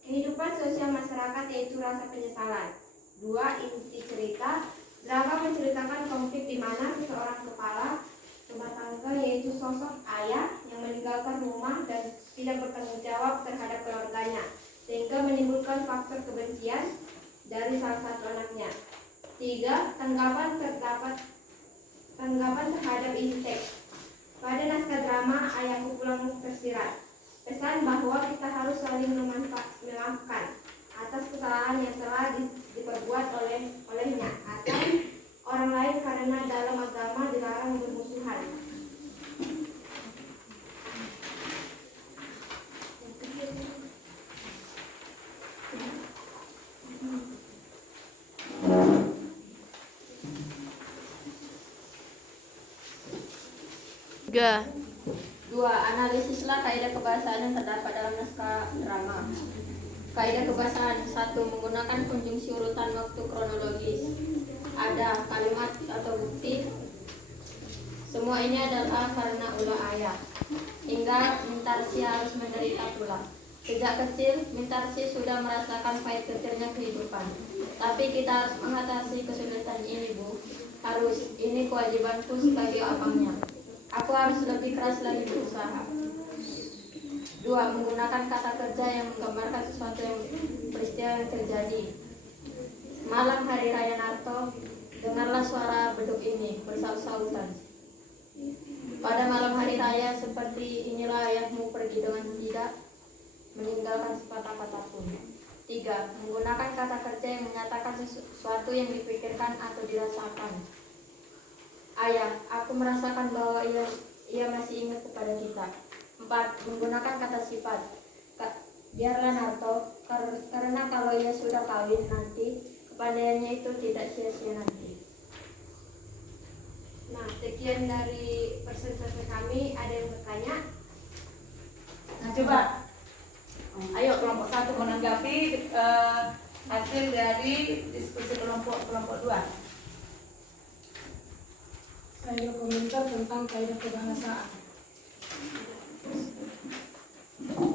Kehidupan sosial masyarakat yaitu rasa penyesalan. 2. Inti cerita. Drama menceritakan konflik di mana seseorang kepala rumah tangga yaitu sosok ayah yang meninggalkan rumah dan tidak bertanggung jawab terhadap keluarganya, sehingga menimbulkan faktor kebencian dari salah satu anaknya. 3. Tanggapan terhadap isi teks. Pada naskah drama Ayahku Pulang tersirat pesan bahwa kita harus saling memaafkan atas kesalahan yang telah diperbuat olehnya atau orang lain, karena dalam agama dilarang bermusuhan. Tiga. 2. Analisislah kaidah kebahasaan yang terdapat dalam naskah drama. Kaidah kebahasaan. 1. Menggunakan konjungsi urutan waktu kronologis. Ada kalimat atau bukti. Semua ini adalah karena ulah ayah, hingga Mintarsi harus menderita pula. Sejak kecil, Mintarsi sudah merasakan pahit getirnya kehidupan. Tapi kita harus mengatasi kesulitan ini, Bu. Ini kewajibanku sebagai abangnya. Aku harus lebih keras lagi berusaha. 2. Menggunakan kata kerja yang menggambarkan sesuatu yang peristiwa yang terjadi. Malam hari raya Narto, dengarlah suara beduk ini bersaut-sautan. Pada malam hari raya seperti inilah ayahmu pergi dengan tidak meninggalkan sepatah-patah pun. 3. Menggunakan kata kerja yang menyatakan sesuatu yang dipikirkan atau dirasakan. Ayah, aku merasakan bahwa ia masih ingat kepada kita. 4. Menggunakan kata sifat. Biarlah Narto, karena kalau ia sudah kawin nanti, kepandaiannya itu tidak sia-sia nanti. Nah, sekian dari presentasi kami. Ada yang bertanya? Nah, coba. Ayo kelompok 1 menanggapi hasil dari diskusi kelompok 2. Saya komentar tentang kaidah kebahasaan.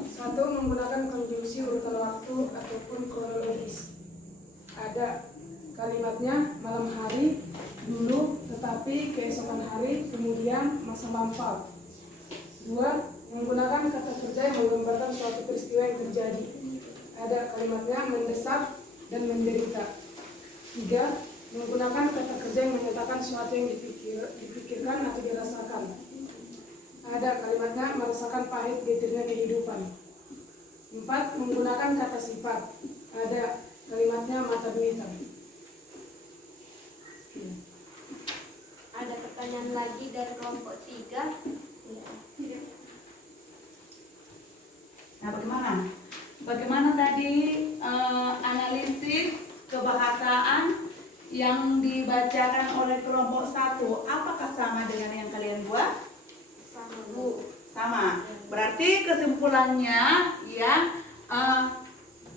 1. Menggunakan konjungsi urutan waktu ataupun kronologis. Ada kalimatnya malam hari, dulu, tetapi, keesokan hari, kemudian, masa lampau. 2. Menggunakan kata kerja yang menggambarkan suatu peristiwa yang terjadi. Ada kalimatnya mendesak dan menderita. 3. Menggunakan kata kerja yang menyatakan sesuatu yang dipikirkan atau dirasakan. Ada kalimatnya merasakan pahit getirnya kehidupan. 4. Menggunakan kata sifat. Ada kalimatnya mata duitan. Ada pertanyaan lagi dari kelompok 3? Nah, bagaimana tadi analisis kebahasaan yang dibacakan oleh kelompok 1? Apakah sama dengan yang kalian buat? Sama, Bu. Sama. Berarti kesimpulannya ya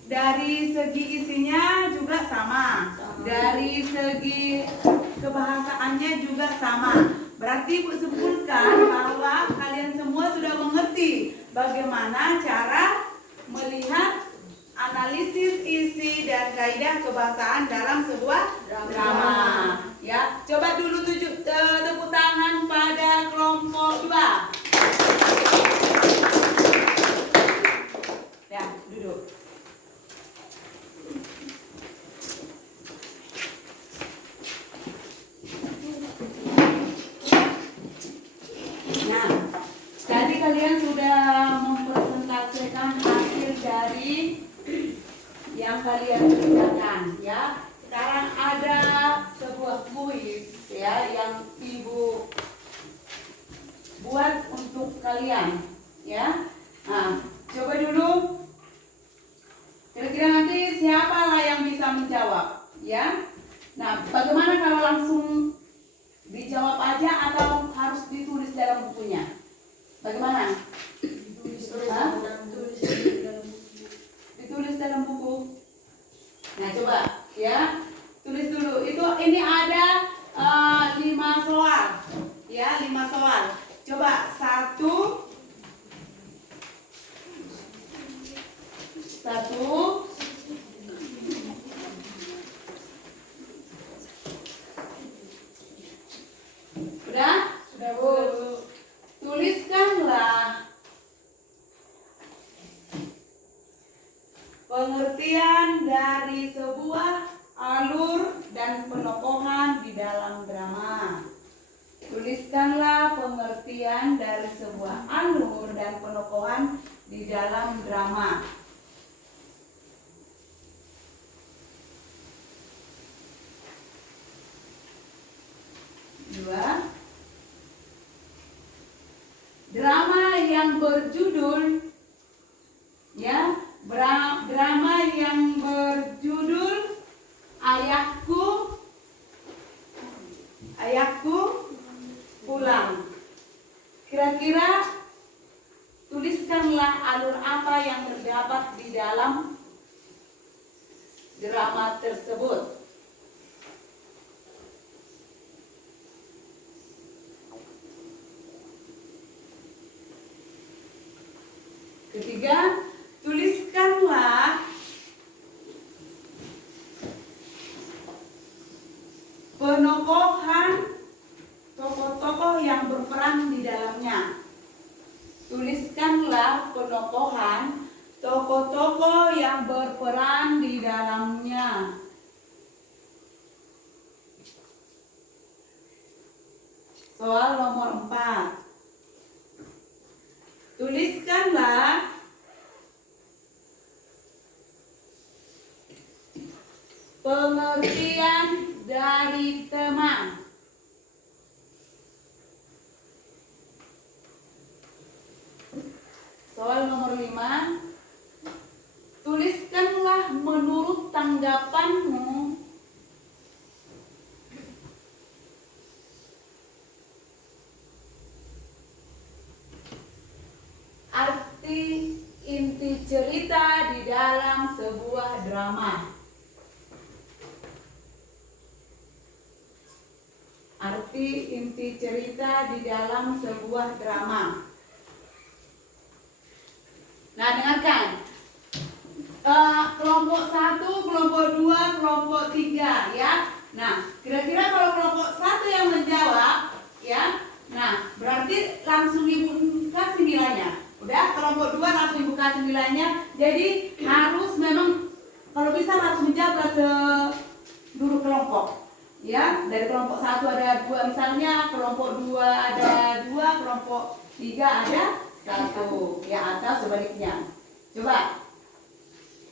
dari segi isinya juga sama. Dari segi kebahasaannya juga sama. Berarti Bu simpulkan bahwa kalian semua sudah mengerti bagaimana cara melihat analisis isi dan kaidah kebahasaan dalam sebuah drama. Ya, coba dulu tepuk tangan pada kelompok 2. Ya, duduk. Nah, tadi kalian sudah mempresentasikan hasil dari yang kalian kerjakan, ya. Sekarang ada sebuah kuis, ya, yang Ibu buat untuk kalian, ya. Nah, coba dulu. Kira-kira nanti siapalah yang bisa menjawab, ya. Nah, bagaimana kalau langsung dijawab aja atau harus ditulis dalam bukunya? Bagaimana? Ditulis dalam buku. Nah, coba ya, tulis dulu. Ini ada 5 soal, ya, 5 soal. Coba satu. Udah? Sudah, Bu. Tuliskanlah pengertian dari sebuah alur dan penokohan di dalam drama. Tuliskanlah pengertian dari sebuah alur dan penokohan di dalam drama. Dua. Drama yang berjudul drama yang berjudul Ayahku Pulang. Kira-kira tuliskanlah alur apa yang terdapat di dalam drama tersebut. Ketiga, tuliskanlah penokohan tokoh-tokoh yang berperan di dalamnya. Tuliskanlah penokohan tokoh-tokoh yang berperan di dalamnya. Soal nomor 4. Tuliskanlah pengertian dari teman. Soal nomor 5. Tuliskanlah menurut tanggapanmu arti inti cerita di dalam sebuah drama. Arti inti cerita di dalam sebuah drama. Nah, dengarkan. Kelompok 1, kelompok 2, kelompok 3 ya. Nah, kira-kira kalau kelompok 1 yang menjawab ya. Nah, berarti langsung Ibu kasih nilainya. Udah, kelompok 2 langsung Ibu kasih nilainya. Jadi harus memang kalau bisa harus menjaga seluruh kelompok. Ya, dari kelompok 1 ada 2 misalnya, kelompok 2 ada 2, kelompok 3 ada 1. Ya, atau sebaliknya. Coba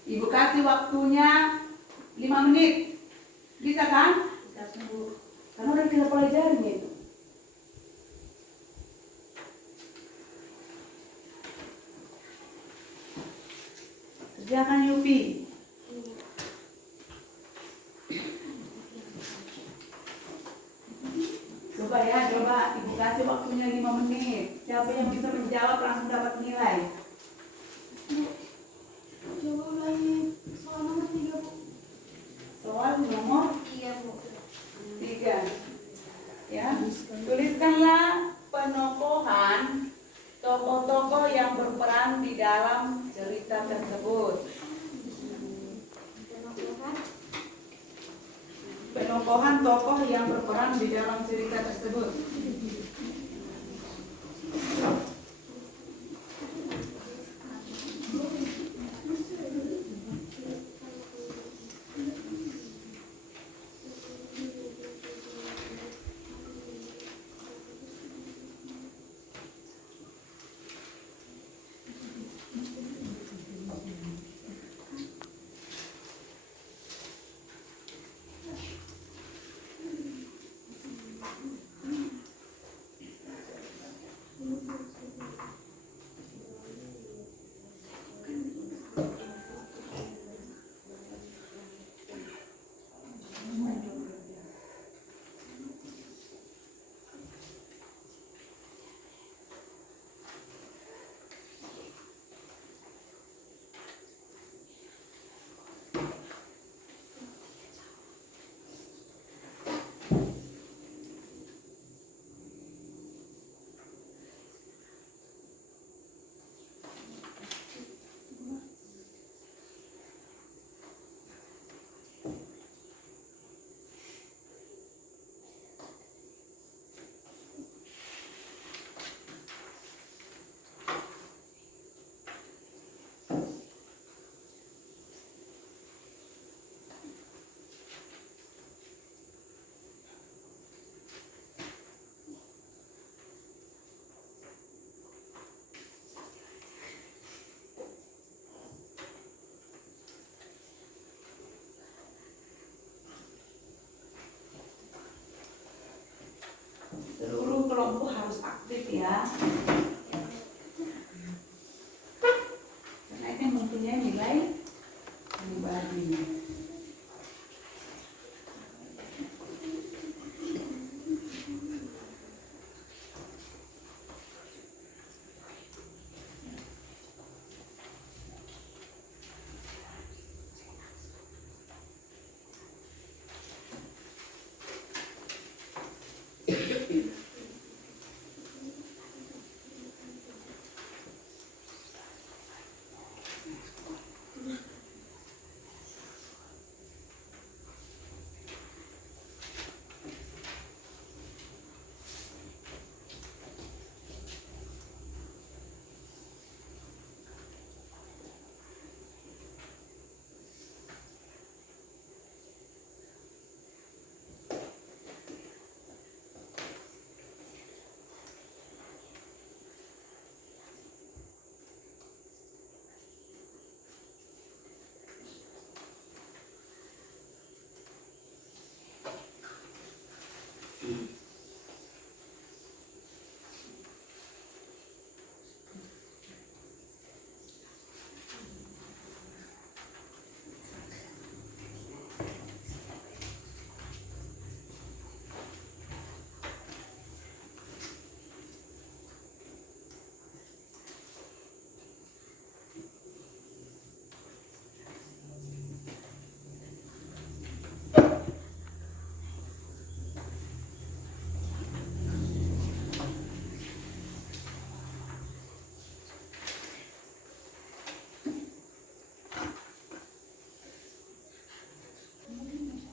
Ibu kasih waktunya 5 menit. Bisa kan? Bisa, Bu. Karena udah kita pelajarin itu. Kerjakan Yupi. Coba ya, Ibu kasih waktunya 5 menit. Siapa yang bisa menjawab langsung dapat nilai. Coba ulangi soal nomor 3, Bu. Soal nomor Iya, Bu. 3. Ya, tuliskanlah penokohan tokoh-tokoh yang berperan di dalam cerita tersebut. Penokohan tokoh yang berperan di dalam cerita tersebut. ya. Karena itu mempunyai nilai pribadi.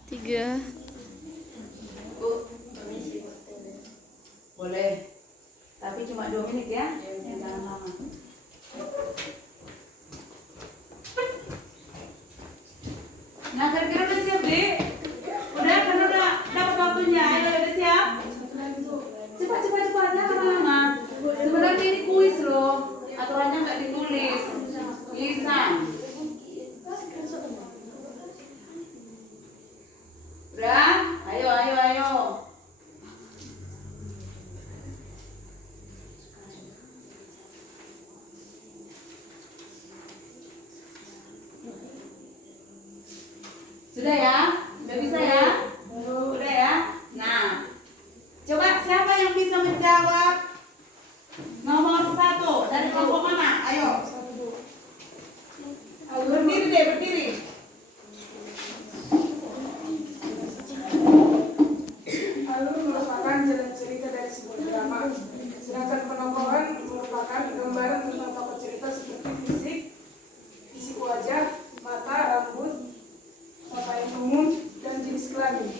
Tiga. Bu, boleh. Tapi cuma 2 menit ya. Jangan lama. Nah, kira-kira udah siap, Dek? Udah, karena udah dapat waktunya. Ayo, udah siap? Cepat, jangan lama. Sebenarnya ini kuis loh. Aturannya nggak ditulis. Lisan. Udah? Ayo. Sudah ya? Udah bisa ya? Udah ya? Nah, coba siapa yang bisa menjawab nomor 1 dari kelompok mana? Ayo. Berdiri deh, berdiri. Alur merupakan jalan cerita dari sebuah drama, sedangkan penokohan merupakan gambaran tentang tokoh cerita seperti fisik wajah, mata, rambut, pakaian umum, dan jenis kelamin.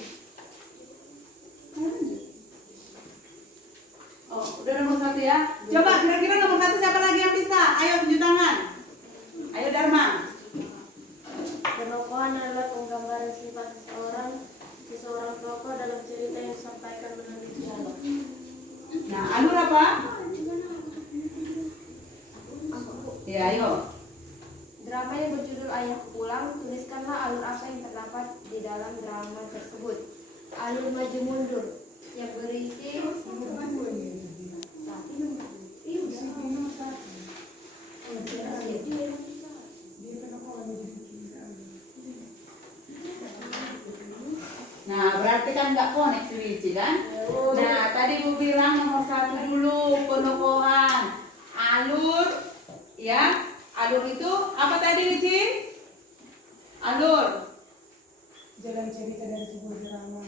Oh, udah nomor 1 ya. Coba kira-kira nomor 1 siapa lagi yang bisa? Ayo tunjuk tangan. Ayo Dharma. Penokohan adalah penggambaran sifat seseorang tokoh dalam cerita yang disampaikan melalui dialog. Nah, alur apa? Ya, ayo. Drama yang berjudul Ayahku Pulang, tuliskanlah alur apa yang terdapat di dalam drama tersebut. Alur maju mundur yang berisi Nah, berarti kan nggak koneksi Wici kan? Nah, tadi Bu bilang nomor 1 dulu penokohan. Alur, ya. Alur itu apa tadi Wici? Alur. Jalan cerita dari sebuah drama.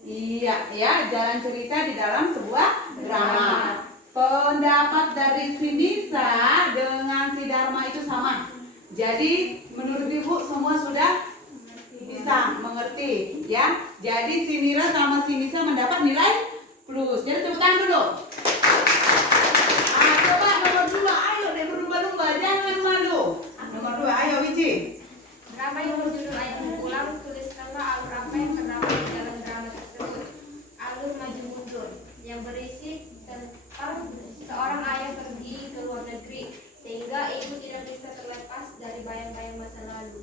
Iya, ya, jalan cerita di dalam sebuah drama. Pendapat dari si Nisa dengan si Dharma itu sama. Jadi, menurut Ibu semua sudah bisa mengerti, ya. Jadi si Nira sama si Nisa mendapat nilai plus. Jadi tepuk tangan dulu. Coba nomor 2, ayo deh berlomba-lomba, jangan malu. Nomor 2, ayo Wici. drama yang berjudul Ayahku Pulang, tuliskanlah alur apa yang terdapat di dalam drama tersebut. Alur maju mundur yang berisi tentang seorang ayah pergi ke luar negeri sehingga ibu tidak bisa terlepas dari bayang-bayang masa lalu.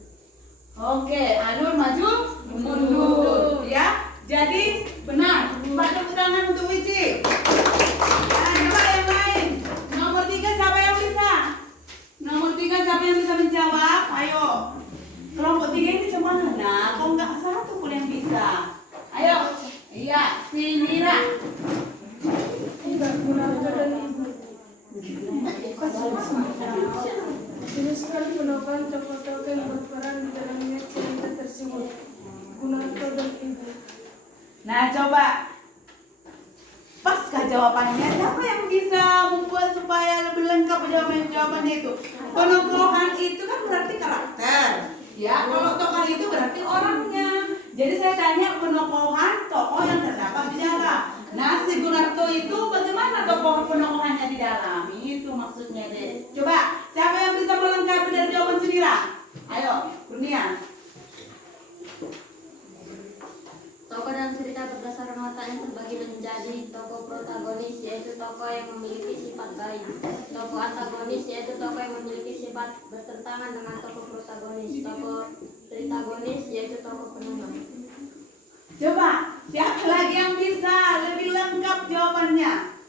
Oke, alur maju mundur, ya. Jadi benar. Tepuk tangan untuk Wici. Nah, coba Tidak, Gunarto dan Ibu. Ini sekali menemukan tokoh-tokoh yang berperan di dalamnya cerita tersebut. Gunarto dan Ibu. Nah, coba paskah jawabannya, siapa yang bisa membuat supaya lebih lengkap jawabannya itu? Penokohan itu kan berarti karakter, ya. Kalau tokoh itu berarti orangnya. Jadi saya tanya penokohan tokoh yang terdapat di dalam. Nah, si Gunarto itu bagaimana tokoh penokohannya di dalam? Itu maksudnya deh. Coba siapa yang bisa melengkapi dari jawaban Sudira? Ayo, Kurnia. Tokoh dalam cerita berdasarkan watak yang terbagi menjadi tokoh protagonis, yaitu tokoh yang memiliki sifat baik. Tokoh antagonis, yaitu tokoh yang memiliki sifat bertentangan dengan tokoh protagonis. Tokoh tritagonis, yaitu tokoh penengah. Coba siapa lagi yang bisa lebih lengkap jawabannya?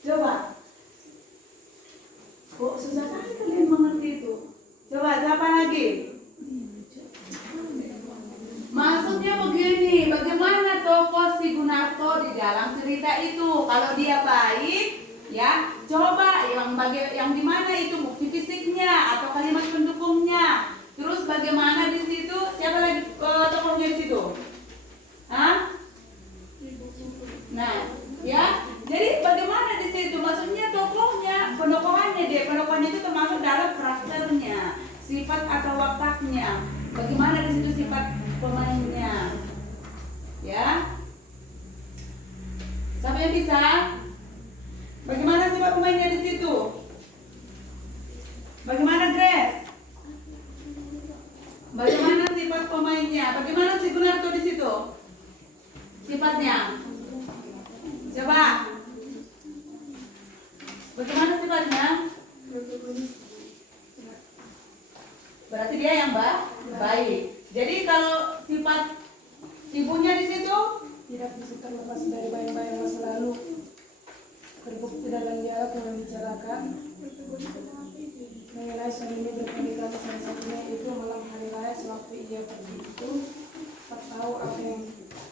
Coba. Kok susah kali kalian mengerti itu? Coba siapa lagi? Maksudnya begini, bagaimana tokoh si Gunarto di dalam cerita itu? Kalau dia baik, ya, coba yang di mana itu bukti fisiknya atau kalimat pendukungnya. Terus bagaimana di situ? Siapa lagi tokohnya di situ? Hah? Nah, ya. Jadi bagaimana di situ? Maksudnya tokohnya, penokohannya itu termasuk dalam karakternya, sifat atau wataknya. Bagaimana di situ sifat pemainnya? Ya. Siapa yang bisa? Bagaimana sifat pemainnya di situ? Bagaimana Grace? Bagaimana sifat pemainnya? Bagaimana si Gunarto di situ? Sifatnya? Coba. Bagaimana sifatnya? Berarti dia yang baik. Jadi kalau sifat ibunya di situ Tidak bisa terlepas dari bayang-bayang masa lalu. Terbukti dalam dialog yang dibicarakan mengenai suaminya berpernikahan, salah satunya itu malam hari raya sewaktu ia pergi itu tak tahu apa yang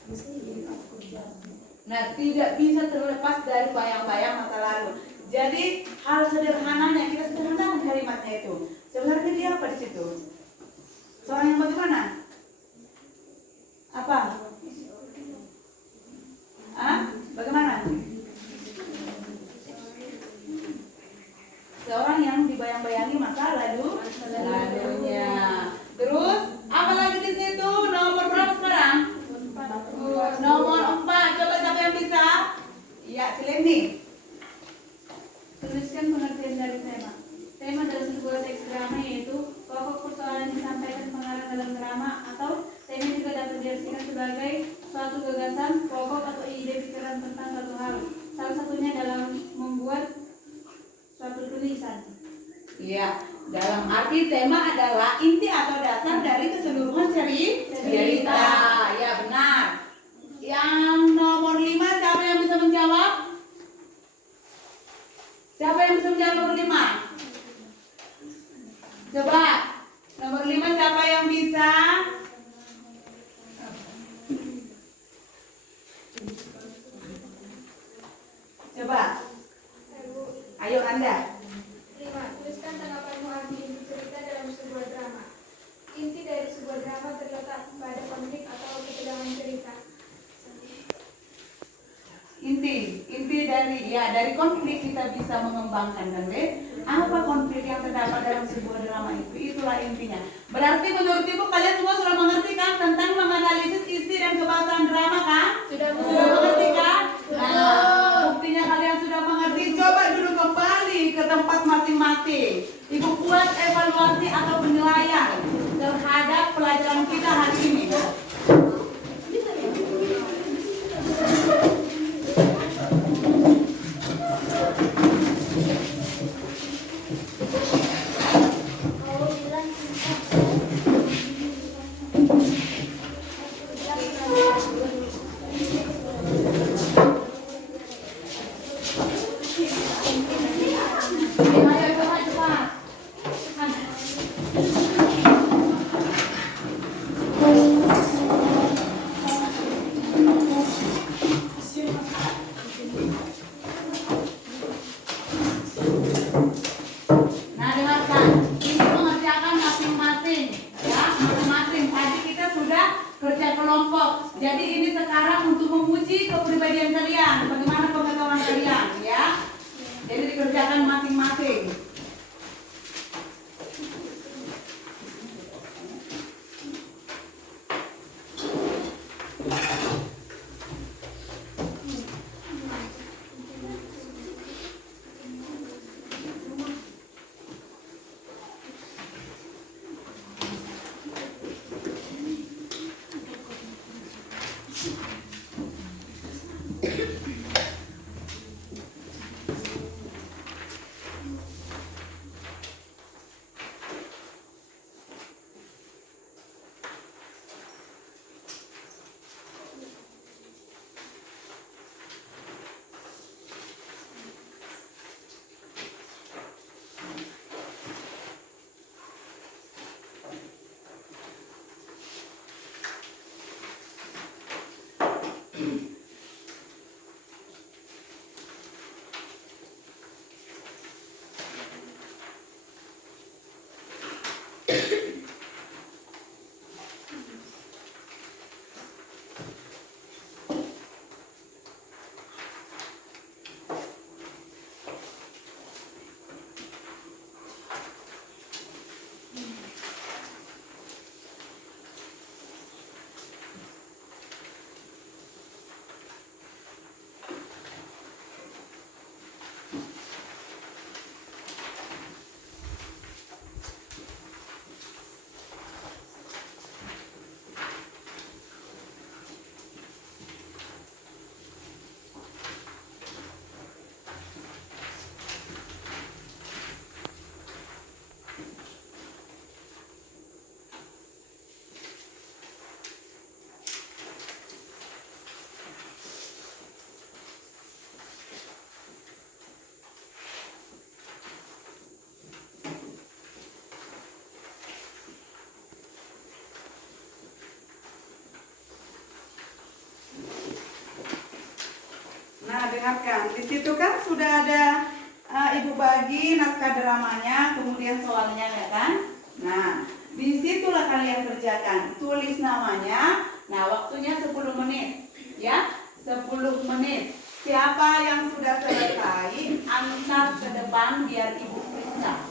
mesti aku kerjakan. nah tidak bisa terlepas dari bayang-bayang masa lalu. Jadi hal sederhananya kita sederhanakan kalimatnya itu. Sebenarnya dia apa di situ? Seorang yang bagaimana? Apa? Bagaimana? Seorang yang dibayang-bayangi masa lalunya. Terus apa lagi di situ? Nomor berapa sekarang? Nomor 4. Coba siapa yang bisa? Ya, Sileni. Tuliskan pengertian dari tema. Tema dalam sebuah teks drama yaitu pokok persoalan yang disampaikan pengarang dalam drama, atau tema juga dapat diartikan sebagai suatu gagasan, pokok atau ide pikiran tentang suatu hal. Salah satunya dalam membuat suatu tulisan. Iya, dalam arti tema adalah inti atau dasar dari keseluruhan cerita. Ya, benar. Yang nomor 5 siapa yang bisa menjawab? Siapa yang bisa menjawab nomor 5? Coba. Nomor 5 siapa yang bisa? Coba. Ayo Anda. 5. Tuliskan tanggapanmu arti inti cerita dalam sebuah drama. Inti dari sebuah drama terletak pada konflik atau ketegangan cerita. Inti dari konflik kita bisa mengembangkan, dan apa konflik yang terdapat dalam sebuah drama itu, itulah intinya. Berarti menurut Ibu kalian semua sudah mengerti kan tentang menganalisis isi dan kebahasan drama kan? Sudah mengerti kan? Nah, buktinya kalian sudah mengerti. Coba dulu kembali ke tempat masing-masing. Ibu buat evaluasi atau penilaian terhadap pelajaran kita hari ini. Ayo cepat. Nah, dengarkan. Di situ kan sudah ada Ibu bagi naskah dramanya, kemudian soalnya ya kan? Nah, disitulah kalian kerjakan. Tulis namanya. Nah, waktunya 10 menit. Ya, 10 menit. Siapa yang sudah selesai, angkat ke depan biar Ibu periksa.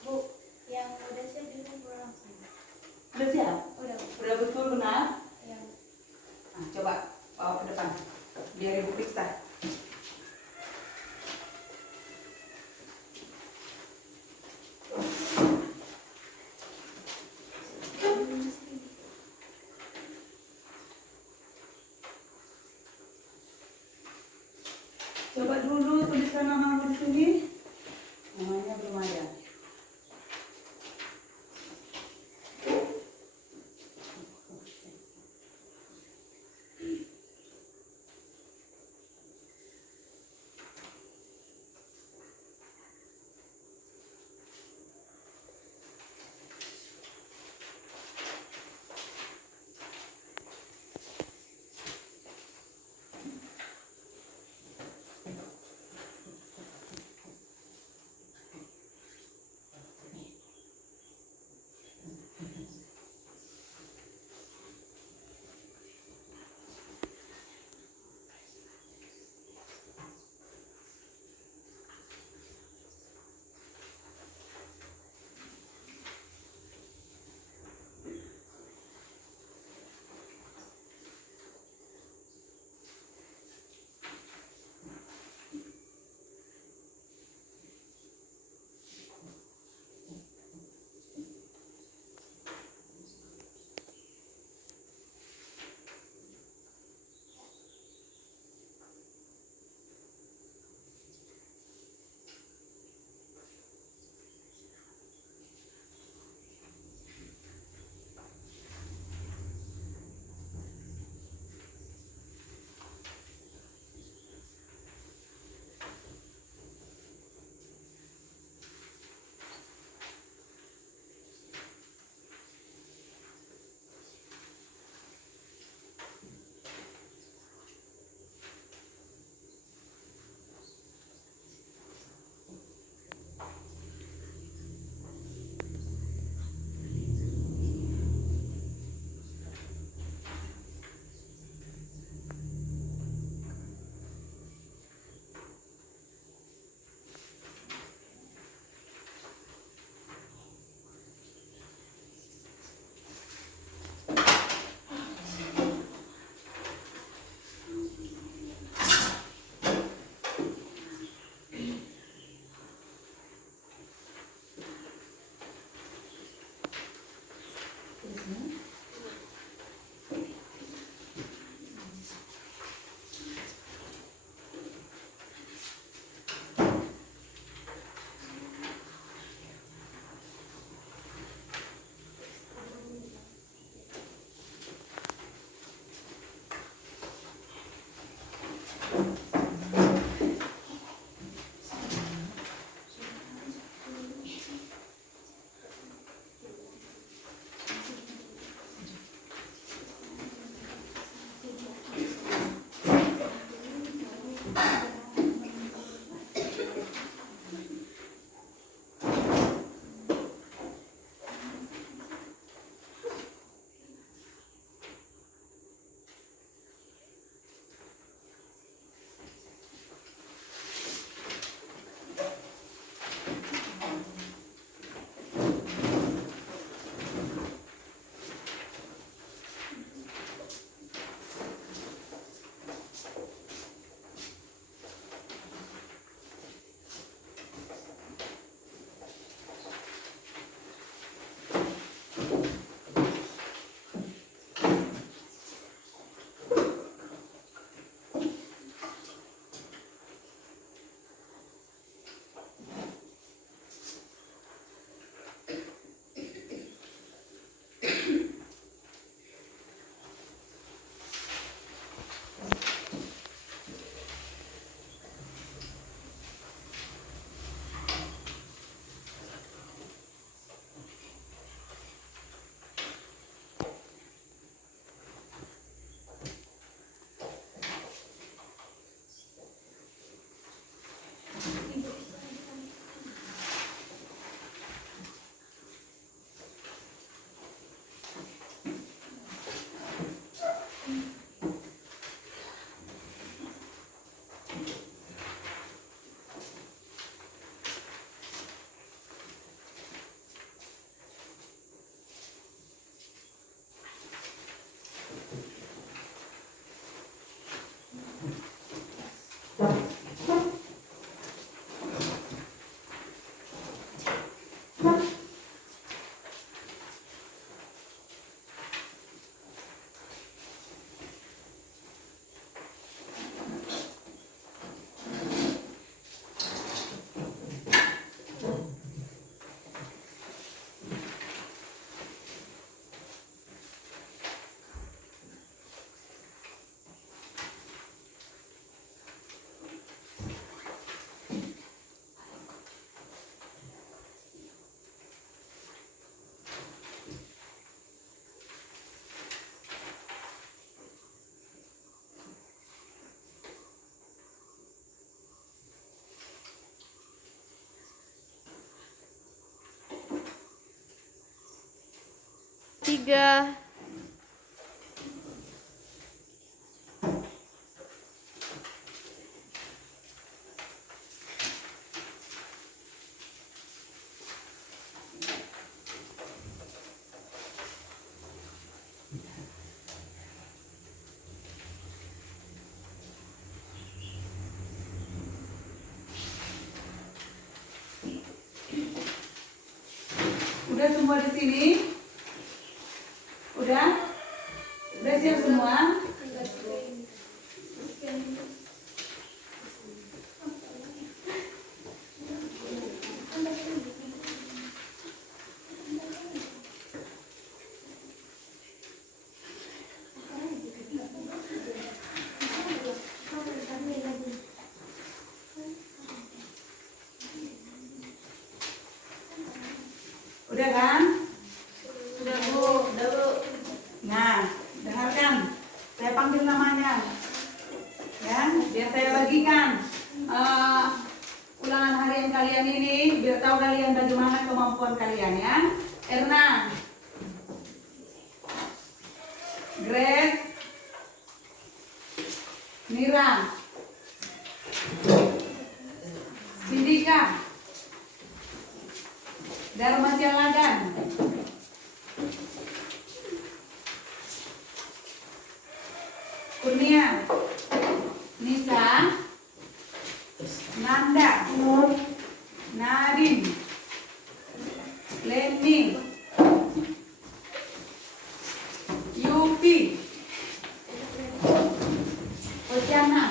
Bu, yang udah siap dikumpul langsung. Sudah siap? Udah. Sudah betul benar? Ya. Nah, coba bawa ke depan. Biar Ibu periksa. Coba dulu tuliskan namamu di sini. Namanya belum ada. 3. Udah semua di sini? Udah? Udah siap semua? Udah kan? Sudah Bu, udah Bu. Nah, dengarkan. Saya panggil namanya. Ya, biar saya bagikan ulangan harian kalian ini, biar tahu kalian bagaimana kemampuan kalian ya. Erna, Grace, Mira, Cindika, Dharma Sialagan, Kurnia, Nisa, Nanda, Nadine, Leni, Yupi, Oceana,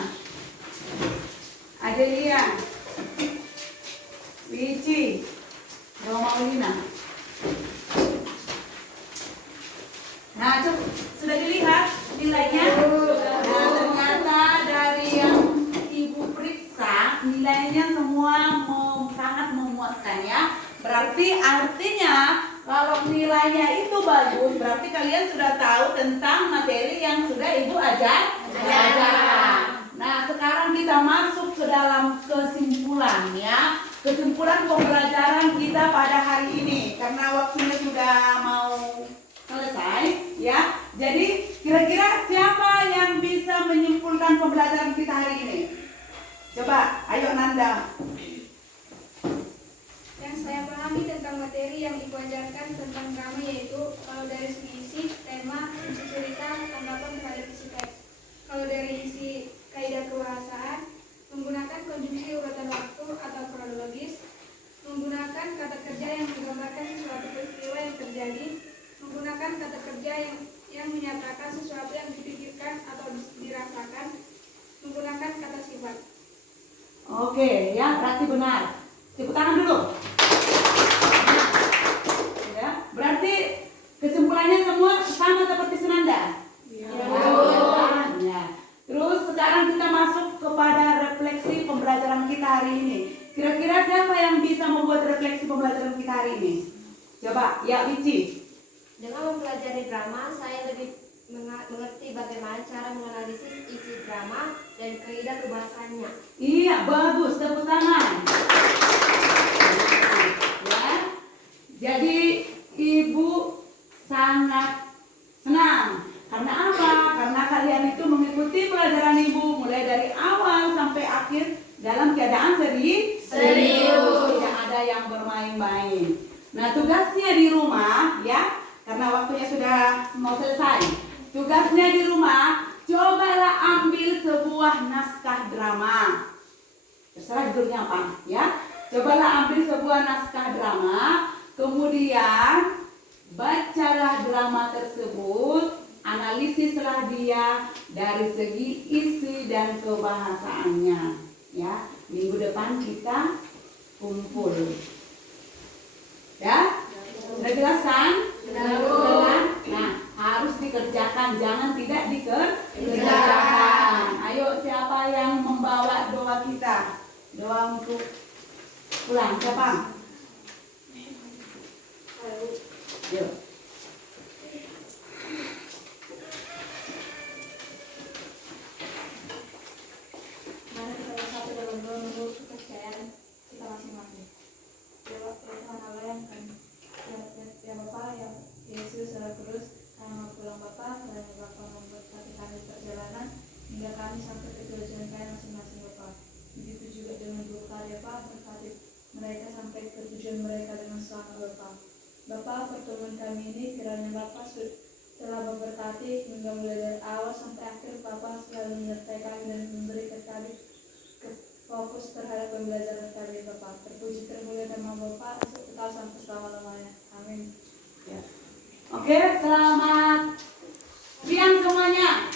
Adelia, Wici, Romaulina. Nah, sudah dilihat nilainya? Nah, ternyata dari yang Ibu periksa, nilainya semua sangat memuaskan ya. Berarti artinya kalau nilainya itu bagus, berarti kalian sudah tahu tentang materi yang sudah Ibu ajarkan. Nah, sekarang kita masuk ke dalam kesimpulan ya. Kesimpulan pembelajaran kita pada hari ini karena waktunya sudah mau selesai ya. Jadi kira-kira siapa yang bisa menyimpulkan pembelajaran kita hari ini? Coba, ayo Nanda. Yang saya pahami tentang materi yang Ibu ajarkan tentang drama yaitu kalau dari segi isi, tema, isi cerita, tanggapan terhadap isi teks. Kalau dari isi kaidah kebahasaan, menggunakan konjungsi urutan waktu atau kronologis, menggunakan kata kerja yang menggambarkan sesuatu peristiwa yang terjadi, menggunakan kata kerja yang menyatakan sesuatu yang dipikirkan atau dirasakan, menggunakan kata sifat. Oke, ya berarti benar. Tepuk tangan dulu. Ya, berarti kesimpulannya semua sama seperti Senanda. Ya. Terus sekarang kita masuk kepada refleksi pembelajaran kita hari ini. Kira-kira siapa yang bisa membuat refleksi pembelajaran kita hari ini? Coba, ya Wici. Dengan mempelajari drama, saya lebih mengerti bagaimana cara menganalisis isi drama dan kaidah kebahasaannya. Iya, bagus, tepuk tangan. Ya. Jadi Ibu sangat senang. Karena apa? Karena kalian itu mengikuti pelajaran Ibu mulai dari awal sampai akhir dalam keadaan serius. Tidak ada yang bermain-main. Nah, tugasnya di rumah ya, karena waktunya sudah mau selesai. Tugasnya di rumah, cobalah ambil sebuah naskah drama. Terserah judulnya apa ya. Cobalah ambil sebuah naskah drama, kemudian bacalah drama tersebut, analisislah dia dari segi isi dan kebahasaannya. Ya, minggu depan kita kumpul. Ya, sudah jelas kan? Sudah. Nah, harus dikerjakan, jangan tidak dikerjakan. Ayo, siapa yang membawa doa kita? Doa untuk pulang, siapa? Yuk. Mari kita bersatu dalam doa menurut kepercayaan kita masing-masing. Ya Tuhan Allah yang Bapa, yang Yesus, Roh Kudus, memberkati hingga mulai dari awal sampai akhir. Bapak selalu menyertai kami dan memberikan kami fokus terhadap pembelajaran kami. Bapak terpuji termulia nama Bapak untuk kekal sampai selama-lamanya. Amin. Oke, selamat siang semuanya.